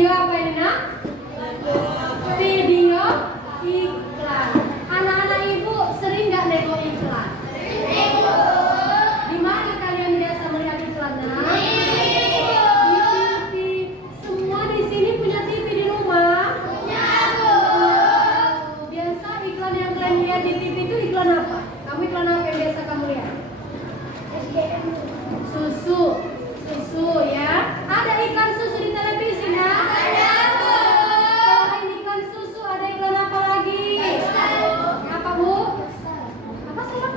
Video apa ini nak? Video iklan. Anak-anak ibu sering nggak nengok iklan? Di mana kalian biasa melihat iklan nak? Di TV. Semua di sini punya TV di rumah? Biasa iklan yang kalian lihat di TV itu iklan apa? Kamu iklan apa yang biasa kamu lihat? Susu ya. Ada iklan susu di televisi nak? Selain iklan susu ada iklan apa lagi? Apa bu? Apa salah?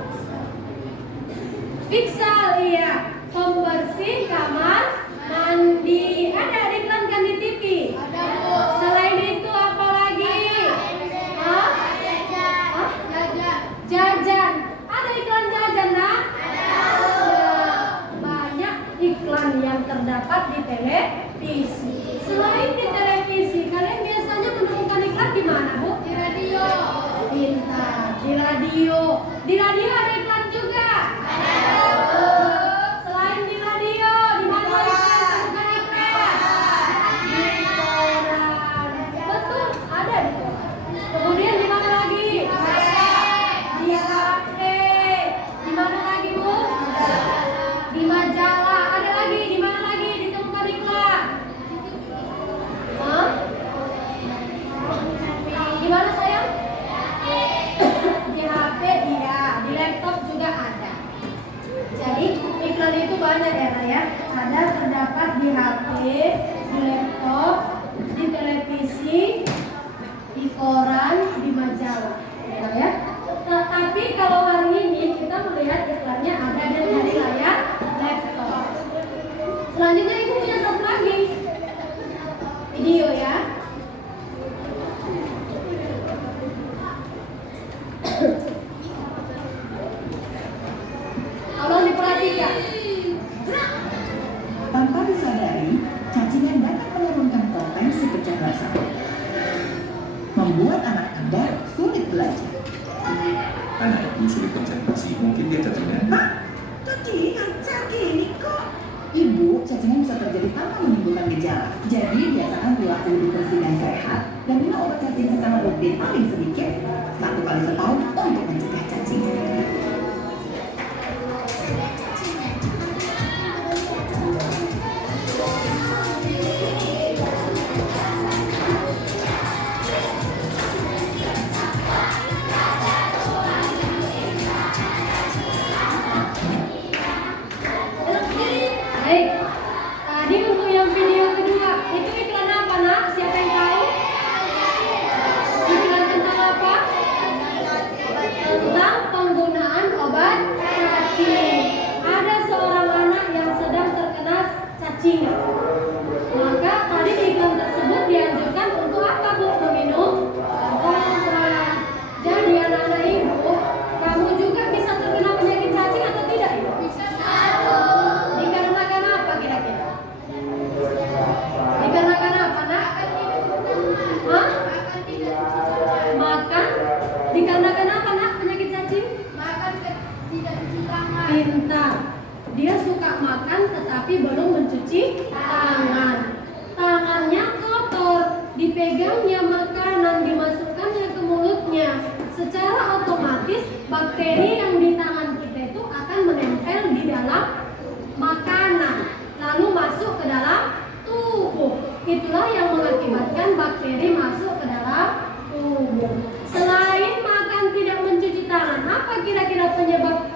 Pixel, iya. Pembersih kamar mandi. Ada iklan kan di TV? Selain itu apa lagi? Hah? Jajan. Ada iklan jajan nak? Banyak iklan yang terdapat di televisi. Selain di televisi, kalian biasanya menemukan iklan di mana, Bu? Di radio. Pintar. Di radio. Di radio ada iklan juga. Selain di radio, di mana lagi kalian temukan iklan? Di koran. Betul, ada di koran. Kemudian di mana lagi? Di HP. Di mana lagi, Bu? Di majalah. Ada lagi, di mana lagi ditemukan iklan? Hah? Di mana sayang? Di HP, iya. Di laptop juga ada. Jadi iklan itu banyak ya. Ada terdapat di HP, di laptop, di televisi, di koran, di majalah. Ya. Tapi kalau hari ini kita melihat iklannya ada di layar laptop. Selanjutnya ibu punya satu lagi video ya. Tolong diperhatikan. Tanpa disadari, cacingan dapat menurunkan potensi kecerdasan, membuat anak Anda sulit belajar. Anak itu sulit konsentrasi, mungkin dia cacingan. Pak, cacingan ini kok? Ibu, cacingan bisa terjadi tanpa menimbulkan gejala. Jadi, biasakan perilaku hidup bersih dan sehat dan minum obat cacing secara rutin paling sedikit 1 kali setahun untuk mencegah cacingan. Baik. Tadi untuk yang video kedua, itu iklan apa nak? Siapa yang tahu? Iklan tentang apa? Tentang penggunaan obat cacing. Ada seorang anak yang sedang terkena cacing. Maka tadi di iklan tersebut dianjurkan untuk apa Bu? Meminum obat. Jadi anak-anak ibu, kamu juga bisa terkena penyakit cacing atau tidak ibu? Bisa. Dikarenakan apa kira-kira? Dikarenakan apa nak? Hah? Makan? Dikarenakan apa nak penyakit cacing? Tidak cuci tangan. Pintar. Dia suka makan tetapi belum mencuci tangan. Tangannya kotor, dipegangnya makanan, dimasukkannya ke mulutnya. Secara otomatis bakteri yang di tangan kita itu akan menempel di dalam makanan, lalu masuk ke dalam tubuh. Itulah yang mengakibatkan bakteri masuk ke dalam tubuh. Selain makan tidak mencuci tangan, apa kira-kira penyebab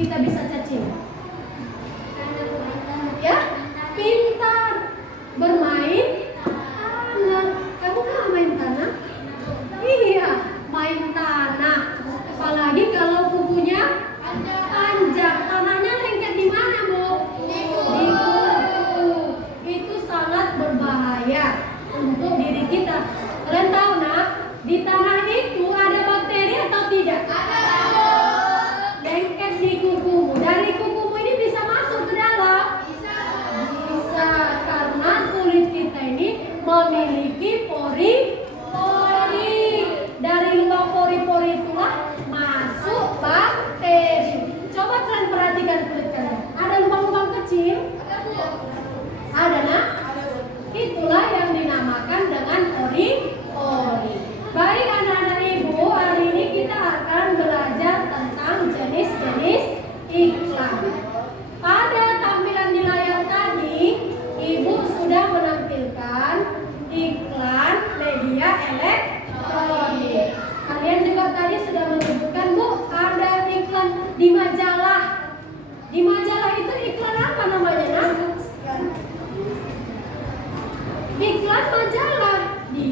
kita bisa cacing? Ya, pintar bermain tanah. Kamu kan main tanah? Iya, main tanah. Apalagi kalau kukunya panjang, tanahnya lengket di mana, Bu? Di kuku. Itu sangat berbahaya untuk diri kita. Kalian tahu nak, di tanah itu ada bakteri atau tidak? Ada. Lengket di kukumu. Dari kukumu ini bisa masuk ke dalam? Bisa, karena kulit kita ini memiliki pori-pori. Dari lubang pori-pori itulah masuk bakteri. Coba kalian perhatikan kulit kalian. Ada lubang-lubang kecil? Ada nak? Itulah yang dinamakan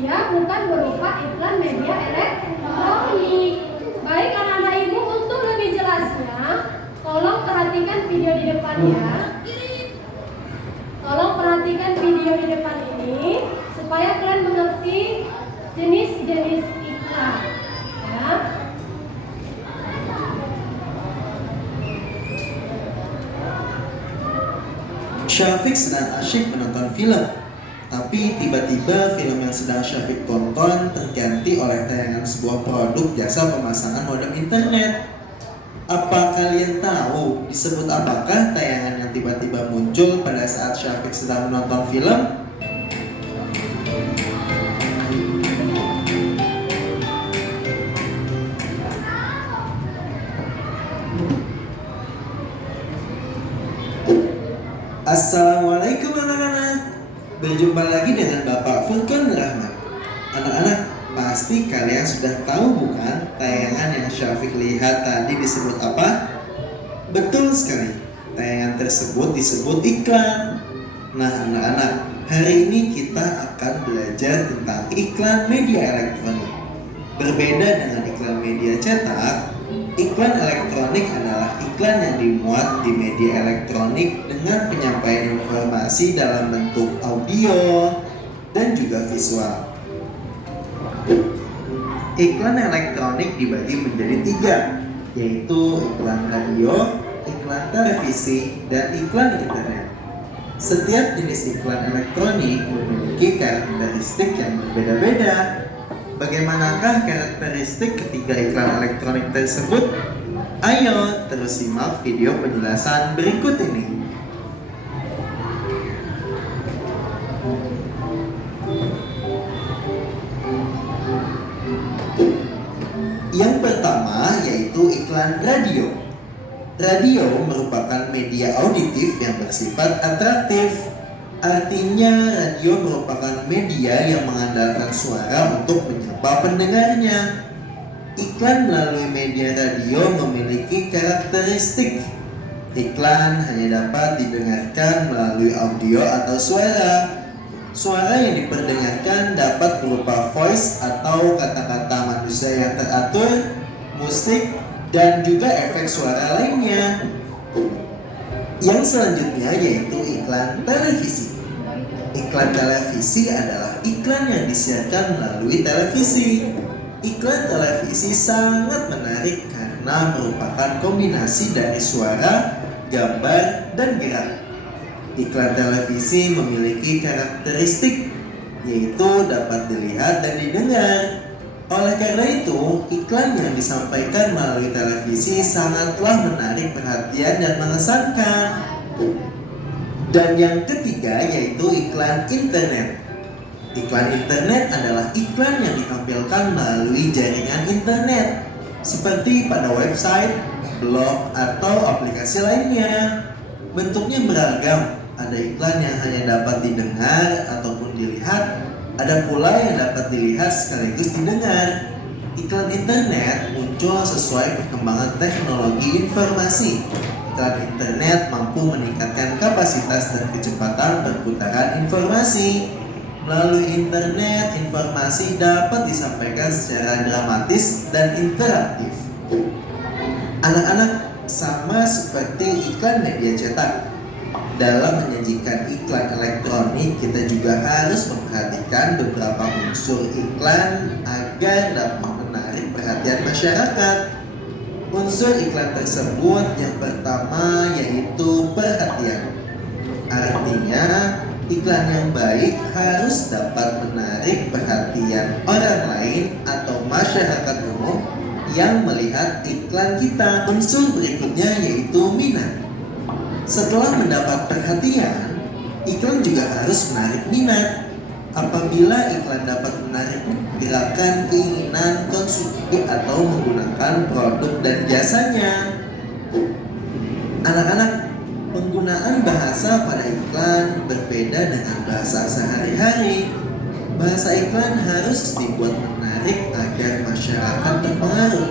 Dia bukan berupa iklan media elektronik. Baik anak-anak ibu, untuk lebih jelasnya, tolong perhatikan video di depan ya. Tolong perhatikan video di depan ini supaya kalian mengerti jenis-jenis iklan. Ya. Syafiq sedang asyik menonton film, tapi tiba-tiba film yang sedang Syafiq tonton terganti oleh tayangan sebuah produk jasa pemasangan modem internet. Apa kalian tahu disebut apakah tayangan yang tiba-tiba muncul pada saat Syafiq sedang menonton film? Assalamualaikum anak-anak. Berjumpa lagi dengan Bapak Furqan Rahmat. Anak-anak, pasti kalian sudah tahu bukan tayangan yang Syafiq lihat tadi disebut apa? Betul sekali, tayangan tersebut disebut iklan. Nah anak-anak, hari ini kita akan belajar tentang iklan media elektronik. Berbeda dengan iklan media cetak, iklan elektronik adalah iklan yang dimuat di media elektronik dengan penyampaian informasi dalam bentuk audio dan juga visual. Iklan elektronik dibagi menjadi 3, yaitu iklan radio, iklan televisi, dan iklan internet. Setiap jenis iklan elektronik memiliki karakteristik yang berbeda-beda. Bagaimanakah karakteristik ketiga iklan elektronik tersebut? Ayo terus simak video penjelasan berikut ini. Yang pertama yaitu iklan radio. Radio merupakan media auditif yang bersifat atraktif. Artinya radio merupakan media yang mengandalkan suara untuk menyapa pendengarnya. Iklan melalui media radio memiliki karakteristik. Iklan hanya dapat didengarkan melalui audio atau suara. Suara yang diperdengarkan dapat berupa voice atau kata-kata manusia yang teratur, musik, dan juga efek suara lainnya. Yang selanjutnya yaitu iklan televisi. Iklan televisi adalah iklan yang disiarkan melalui televisi. Iklan televisi sangat menarik karena merupakan kombinasi dari suara, gambar, dan gerak. Iklan televisi memiliki karakteristik, yaitu dapat dilihat dan didengar. Oleh karena itu, iklan yang disampaikan melalui televisi sangatlah menarik perhatian dan mengesankan. Dan yang ketiga yaitu iklan internet. Iklan internet adalah iklan yang ditampilkan melalui jaringan internet, seperti pada website, blog, atau aplikasi lainnya. Bentuknya beragam, ada iklan yang hanya dapat didengar ataupun dilihat, ada pula yang dapat dilihat sekaligus didengar. Iklan internet muncul sesuai perkembangan teknologi informasi. Iklan internet mampu meningkatkan kapasitas dan kecepatan perputaran informasi. Melalui internet, informasi dapat disampaikan secara dramatis dan interaktif. Anak-anak, sama seperti iklan media cetak. Dalam menyajikan iklan elektronik, kita juga harus memperhatikan beberapa unsur iklan agar dapat menarik perhatian masyarakat. Unsur iklan tersebut yang pertama yaitu perhatian. Artinya, iklan yang baik harus dapat menarik perhatian orang lain atau masyarakat umum yang melihat iklan kita. Unsur berikutnya yaitu minat. Setelah mendapat perhatian, iklan juga harus menarik minat. Apabila iklan dapat menarik gerakan keinginan konsumsi atau menggunakan produk dan jasanya. Anak-anak, penggunaan bahasa pada iklan berbeda dengan bahasa sehari-hari. Bahasa iklan harus dibuat menarik agar masyarakat terpengaruh.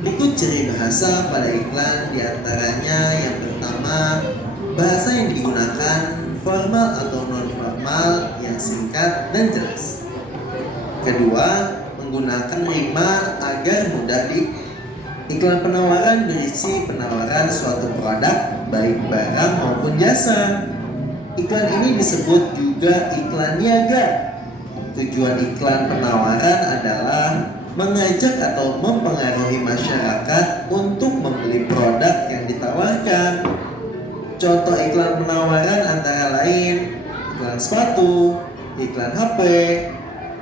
Berikut ciri bahasa pada iklan, diantaranya yang pertama, bahasa yang digunakan formal atau non-formal yang singkat dan jelas. Kedua, menggunakan rima agar mudah iklan penawaran berisi penawaran suatu produk, baik barang maupun jasa. Iklan ini disebut juga iklan niaga. Tujuan iklan penawaran adalah mengajak atau mempengaruhi masyarakat untuk membeli produk yang ditawarkan. Contoh iklan penawaran antara lain iklan sepatu, iklan HP,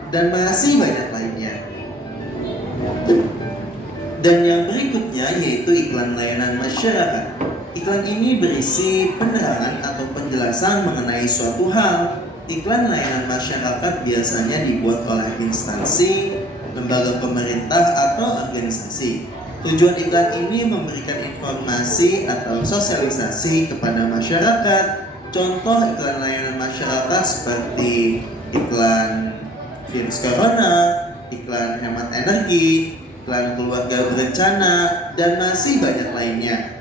dan masih banyak lainnya. Dan yang berikutnya yaitu iklan layanan masyarakat. Iklan ini berisi penerangan atau penjelasan mengenai suatu hal. Iklan layanan masyarakat biasanya dibuat oleh instansi, lembaga pemerintah atau organisasi. Tujuan iklan ini memberikan informasi atau sosialisasi kepada masyarakat. Contoh iklan layanan masyarakat seperti iklan virus corona, iklan hemat energi, iklan keluarga berencana, dan masih banyak lainnya.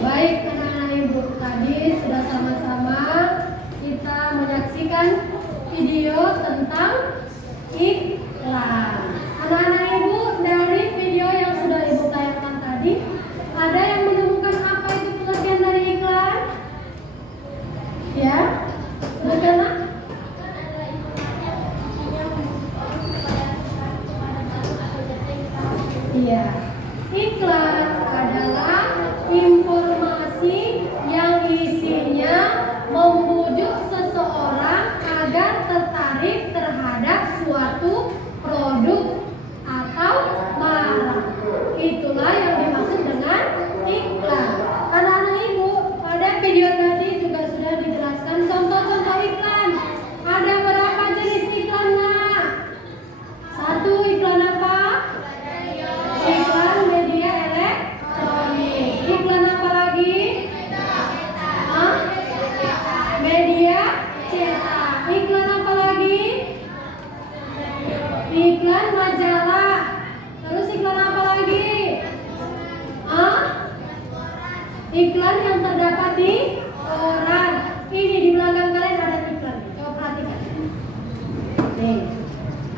Baik anak-anak ibu, tadi sudah sama-sama kita menyaksikan video tentang iklan. Anak-anak ibu, dari video yang sudah ibu tayangkan tadi, ada yang menemukan apa itu pengertian dari iklan? Ya, sebutkanlah. Iya, iklan adalah informasi yang isinya membujuk seseorang agar tertarik terhadap suatu produk atau barang. Itulah yang dimaksud dengan iklan. Anak-anak ibu, pada video tadi juga sudah dijelaskan contoh-contoh iklan. Ada berapa jenis iklan, Nak? Satu, iklan apa? Iklan media elektronik. Iklan apa lagi? Hah? Media cetak. Iklan apa lagi? Iklan majalah. Terus iklan apa lagi? Hah? Iklan yang terdapat di koran. Ini di belakang kalian ada iklan. Coba perhatikan. Nih,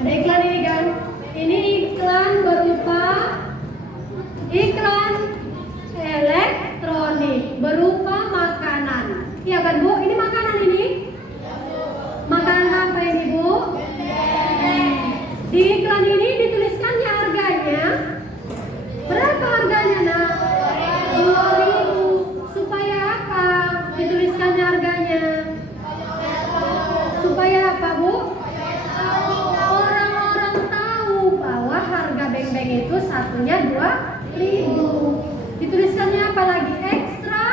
ada iklan ini kan? Ini iklan berupa iklan elektronik berupa makanan. Iya kan Bu? Ini makanan ini? Makanan apa ini Bu? Di iklan ini dituliskannya harganya. Berapa harganya, Nak? 2.000. Supaya apa? Dituliskannya harganya. Supaya apa, Bu? Orang-orang tahu bahwa harga beng-beng itu satunya 2.000. Dituliskannya apa lagi? Ekstra.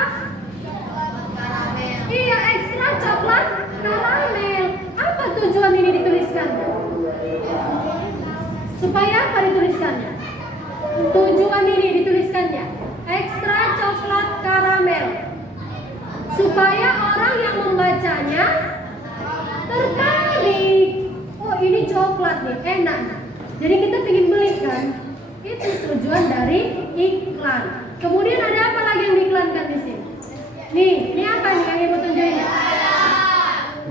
Iya, ekstra coklat karamel. Apa tujuan ini dituliskan? Supaya apa dituliskannya? Tujuan ini dituliskannya ekstra coklat karamel. Supaya orang yang membacanya tertarik. Oh, ini coklat nih, enak. Jadi kita ingin beli kan? Itu tujuan dari iklan. Kemudian ada apa lagi yang diiklankan di sini? Nih, ini apa nih yang ibu tunjukin?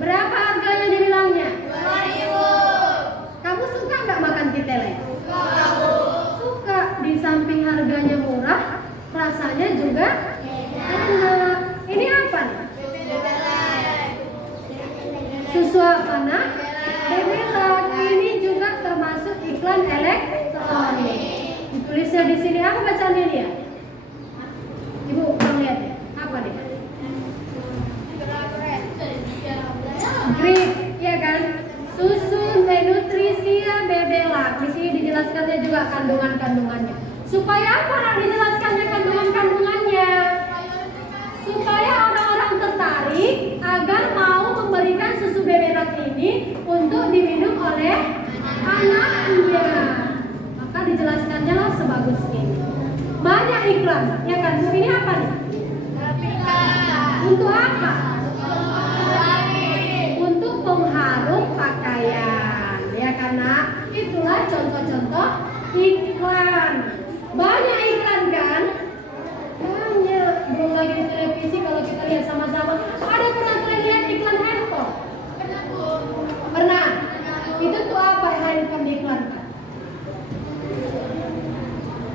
Berapa harganya dibilangnya? 2.000. Kamu suka nggak makan titele? Suka. Di samping harganya murah, rasanya juga enak. Ini apa nih? Susu apa, Nak? Bebelak. Ini juga termasuk iklan elektronik. Ditulisnya di sini apa bacaannya dia? Ibu lihat apa nih? Grip, ya kan? Susu Nutrisia Bebelak. Di sini dijelaskannya juga kandungan-kandungannya. Supaya apa Nak dijelaskannya kandungan-kandungannya? Supaya orang-orang tertarik agar mau memberikan susu Bebelak ini untuk diminum oleh anaknya. Maka dijelaskannya lah sebagus ini. Banyak iklan, ya kan? Ini apa nih? Untuk apa? Untuk pengharum pakaian, ya kan Nak? Itulah contoh-contoh Iklan. Banyak iklan kan? Banyak. Belum lagi di televisi kalau kita lihat sama-sama. Ada pernah kalian lihat iklan handphone? Pernah? Itu tuh apa handphone diiklankan?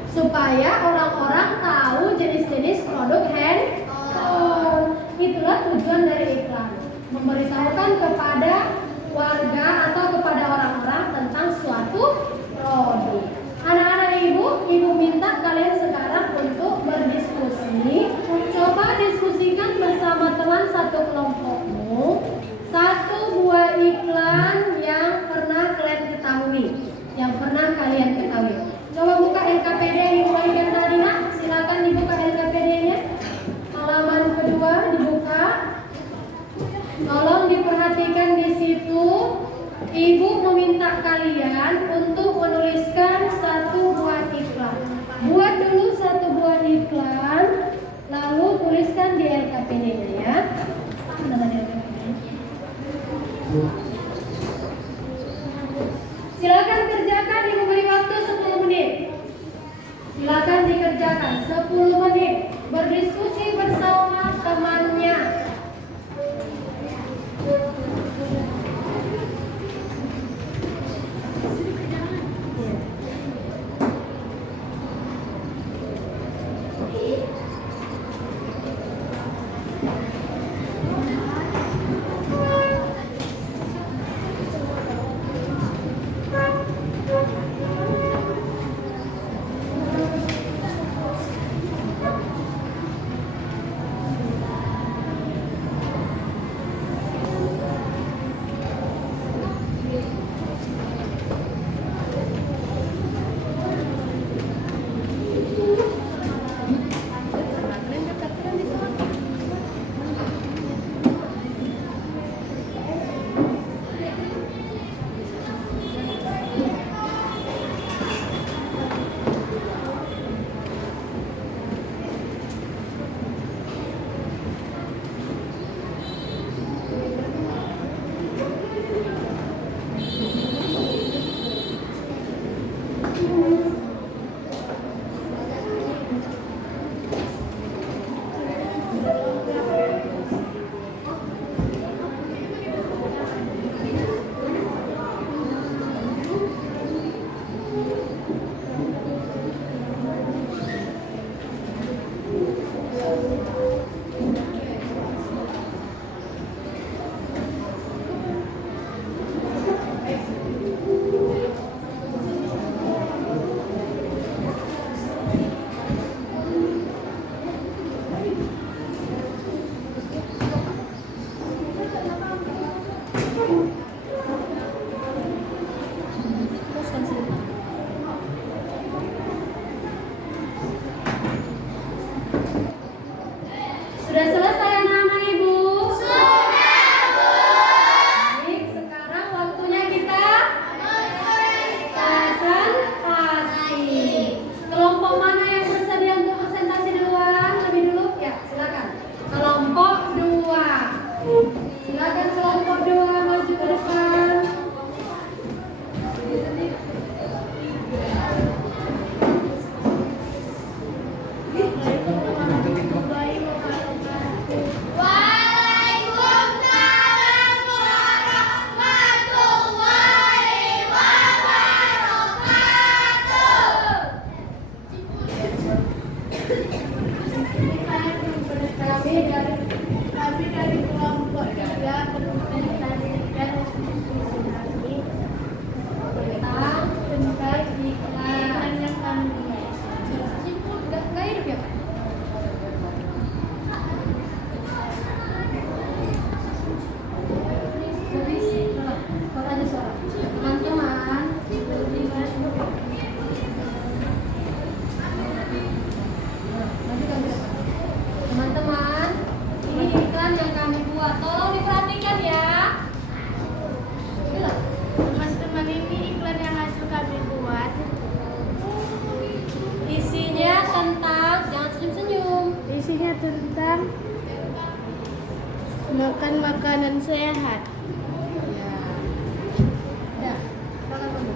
Supaya orang-orang tahu jenis-jenis produk handphone. Itulah tujuan dari iklan. Memberitahukan kepada warga atau kepada orang-orang tentang suatu produk. Anak-anak ibu minta kalian sekarang untuk berdiskusi. Coba diskusikan bersama teman satu kelompokmu satu buah iklan yang pernah kalian ketahui, Coba buka LKPD Ibu Aida Nadina, silakan dibuka LKPD-nya. Halaman kedua dibuka. Tolong diperhatikan di situ. Ibu meminta kalian untuk menuliskan satu buah iklan. Buat dulu satu buah iklan, lalu tuliskan di LKPD-nya ya. Silakan kerjakan, Ibu beri waktu 10 menit. Silakan dikerjakan 10 menit. Berdiskusi bersama temannya. Sudah selesai anak-anak ibu? Sudah, Bu. Baik, sekarang waktunya kita presentasi. Kelompok mana yang bersedia untuk presentasi duluan? Lebih dulu? Ya, silakan. Kelompok 2. Silakan kelompok 2 maju ke depan. Kami dari kelompok 3 presentasikan tentang iklan yang kami Nggak hidup ya, Pak? Berisi, kalau ada suara. Teman-teman, teman-teman, ini iklan yang kami buat. Tolong diperhatikan ya. teman-teman, ini iklan yang hasil kami buat. Isinya tentang, jangan senyum-senyum. Isinya tentang makan makanan sehat. Ya. Silakan, Bunda.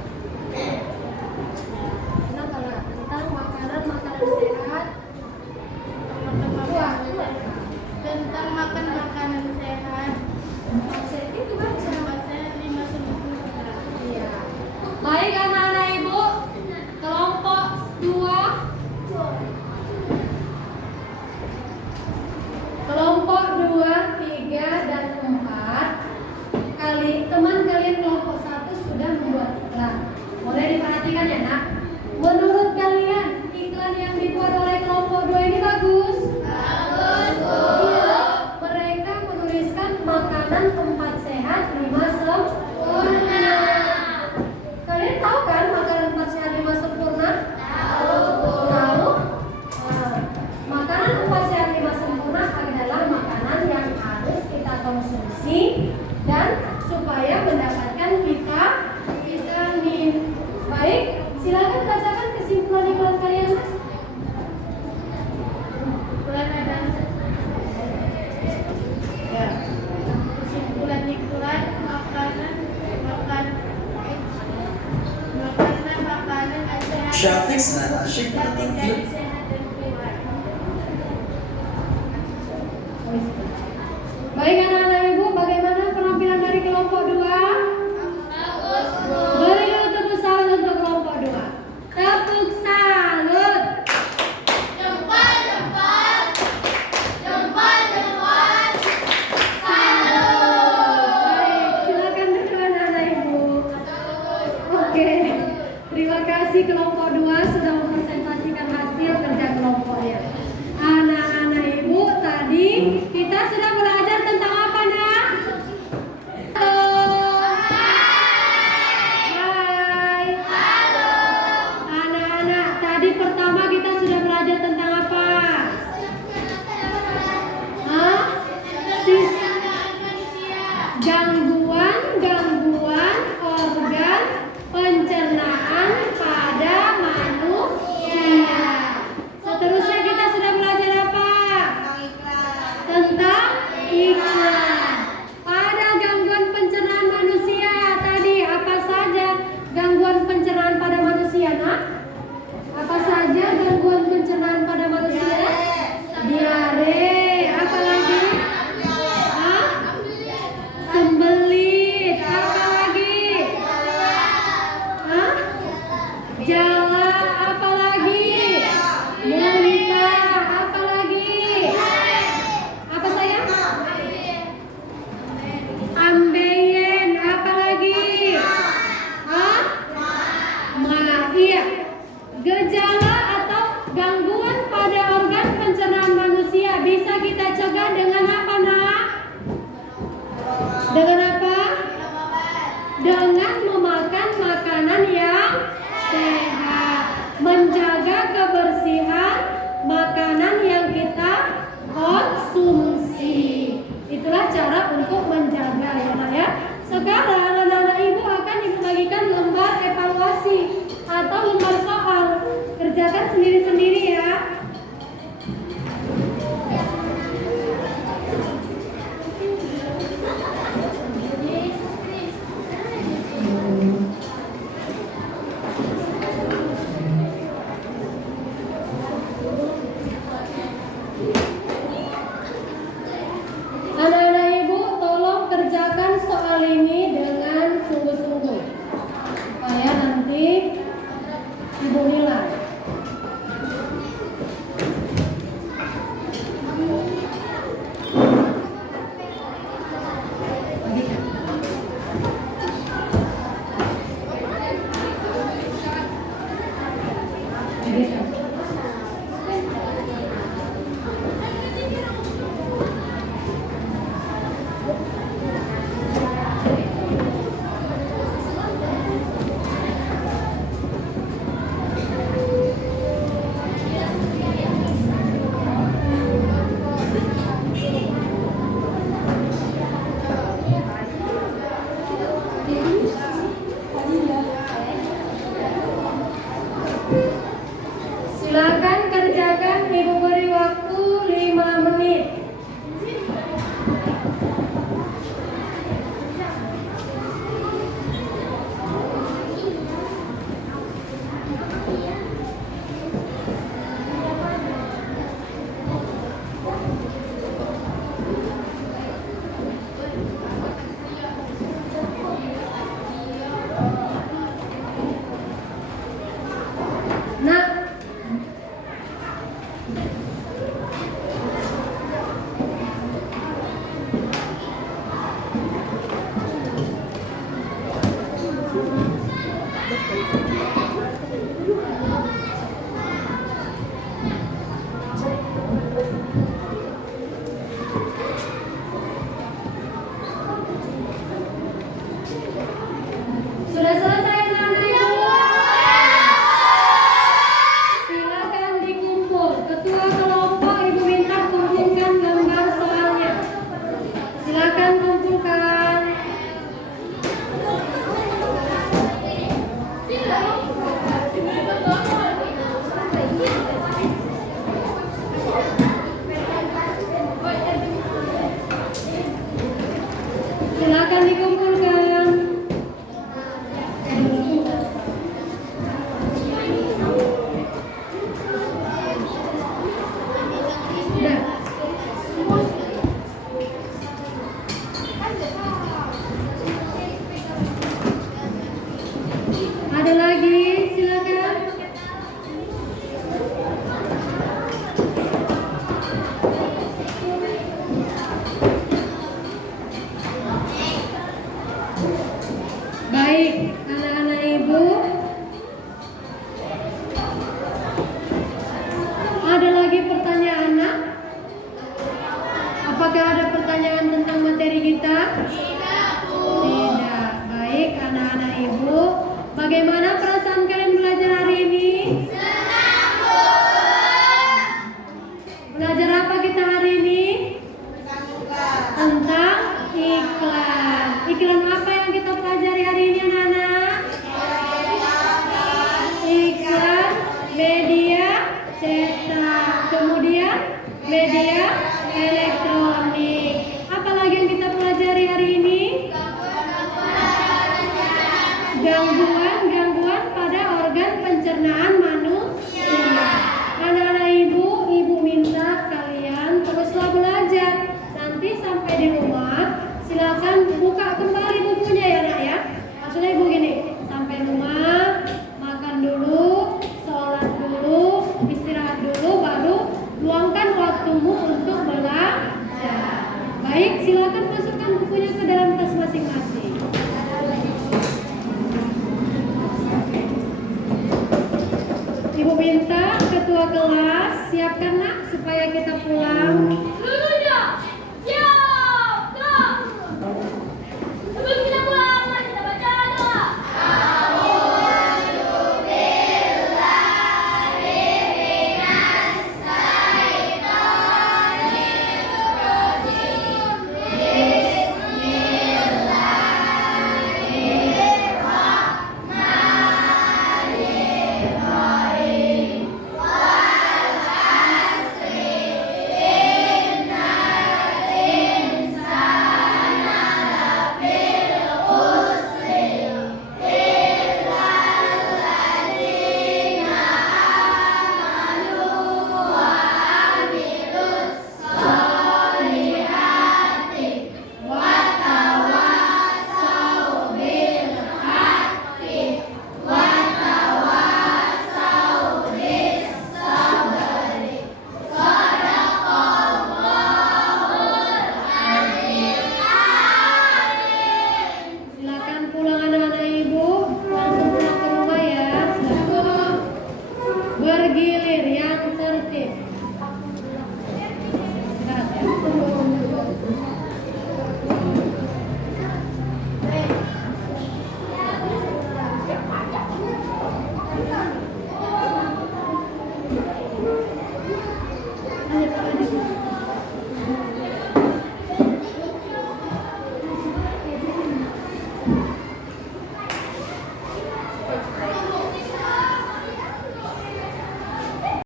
Syafiq senang asyik menonton film. Baik anak-anak ibu, bagaimana penampilan dari kelompok 2? Beri dulu tepuk salut untuk kelompok 2. Tepuk salut. Baik, silakan duduk anak-anak ibu. Oke, terima kasih kelompok 2 sudah mempresentasikan hasil kerja kelompoknya. Anak-anak ibu, tadi kita sudah belajar tentang apa, nak? Hai. Anak-anak, tadi pertama kita sudah belajar tentang apa? Hah? Gangguan organ pencernaan pada manusia. Seterusnya kita sudah belajar apa? Tentang iklan. Pada gangguan pencernaan manusia tadi apa saja gangguan pencernaan pada manusia, nak? Apa saja gangguan pencernaan pada manusia? Diare. Apa lagi? Hah? Sembelit. Apa lagi? Hah? Jala. Apa lagi? Muntah. Apa lagi? Apa sayang? Ambeien. Apa lagi? Hah? Iya. Gejala atau gangguan pada organ pencernaan manusia bisa kita cegah dengan apa, nak? Dengan apa? Dengan memakan makanan yang sehat, menjaga kebersihan makanan yang kita konsumsi. Itulah cara untuk menjaga, ya nak ya. Sekarang anak-anak ibu akan ibu bagikan lembar evaluasi atau lembar soal. Kerjakan sendiri-sendiri ya. Anak-anak ibu, tolong kerjakan soal ini dengan sungguh-sungguh supaya nanti ibu nilai. Silakan kerjakan, ibu beri waktu 5 menit. Nak, sudah selesai anak-anak ibu? Silakan dikumpul. Ketua kelompok ibu minta kumpulkan gambar soalnya. Silakan kumpulkan. media elektronik. Apalagi yang kita pelajari hari ini? Gangguan pada organ pencernaan manusia. Anak-anak ibu minta kalian teruslah belajar. Nanti sampai di rumah silakan buka kembali bukunya ya nak ya. Maksudnya ibu gini, sampai rumah makan dulu, sholat dulu, istirahat dulu, baru luangkan waktumu untuk belajar. Baik, silakan masukkan bukunya ke dalam tas masing-masing. Ibu minta ketua kelas siapkan nak supaya kita pulang. Seluruhnya siap, Kak. Sebelum kita pulang, mari kita baca doa. Silakan pulang anak-anak ibu, langsung pulang ke rumah ya. Silakan bergilir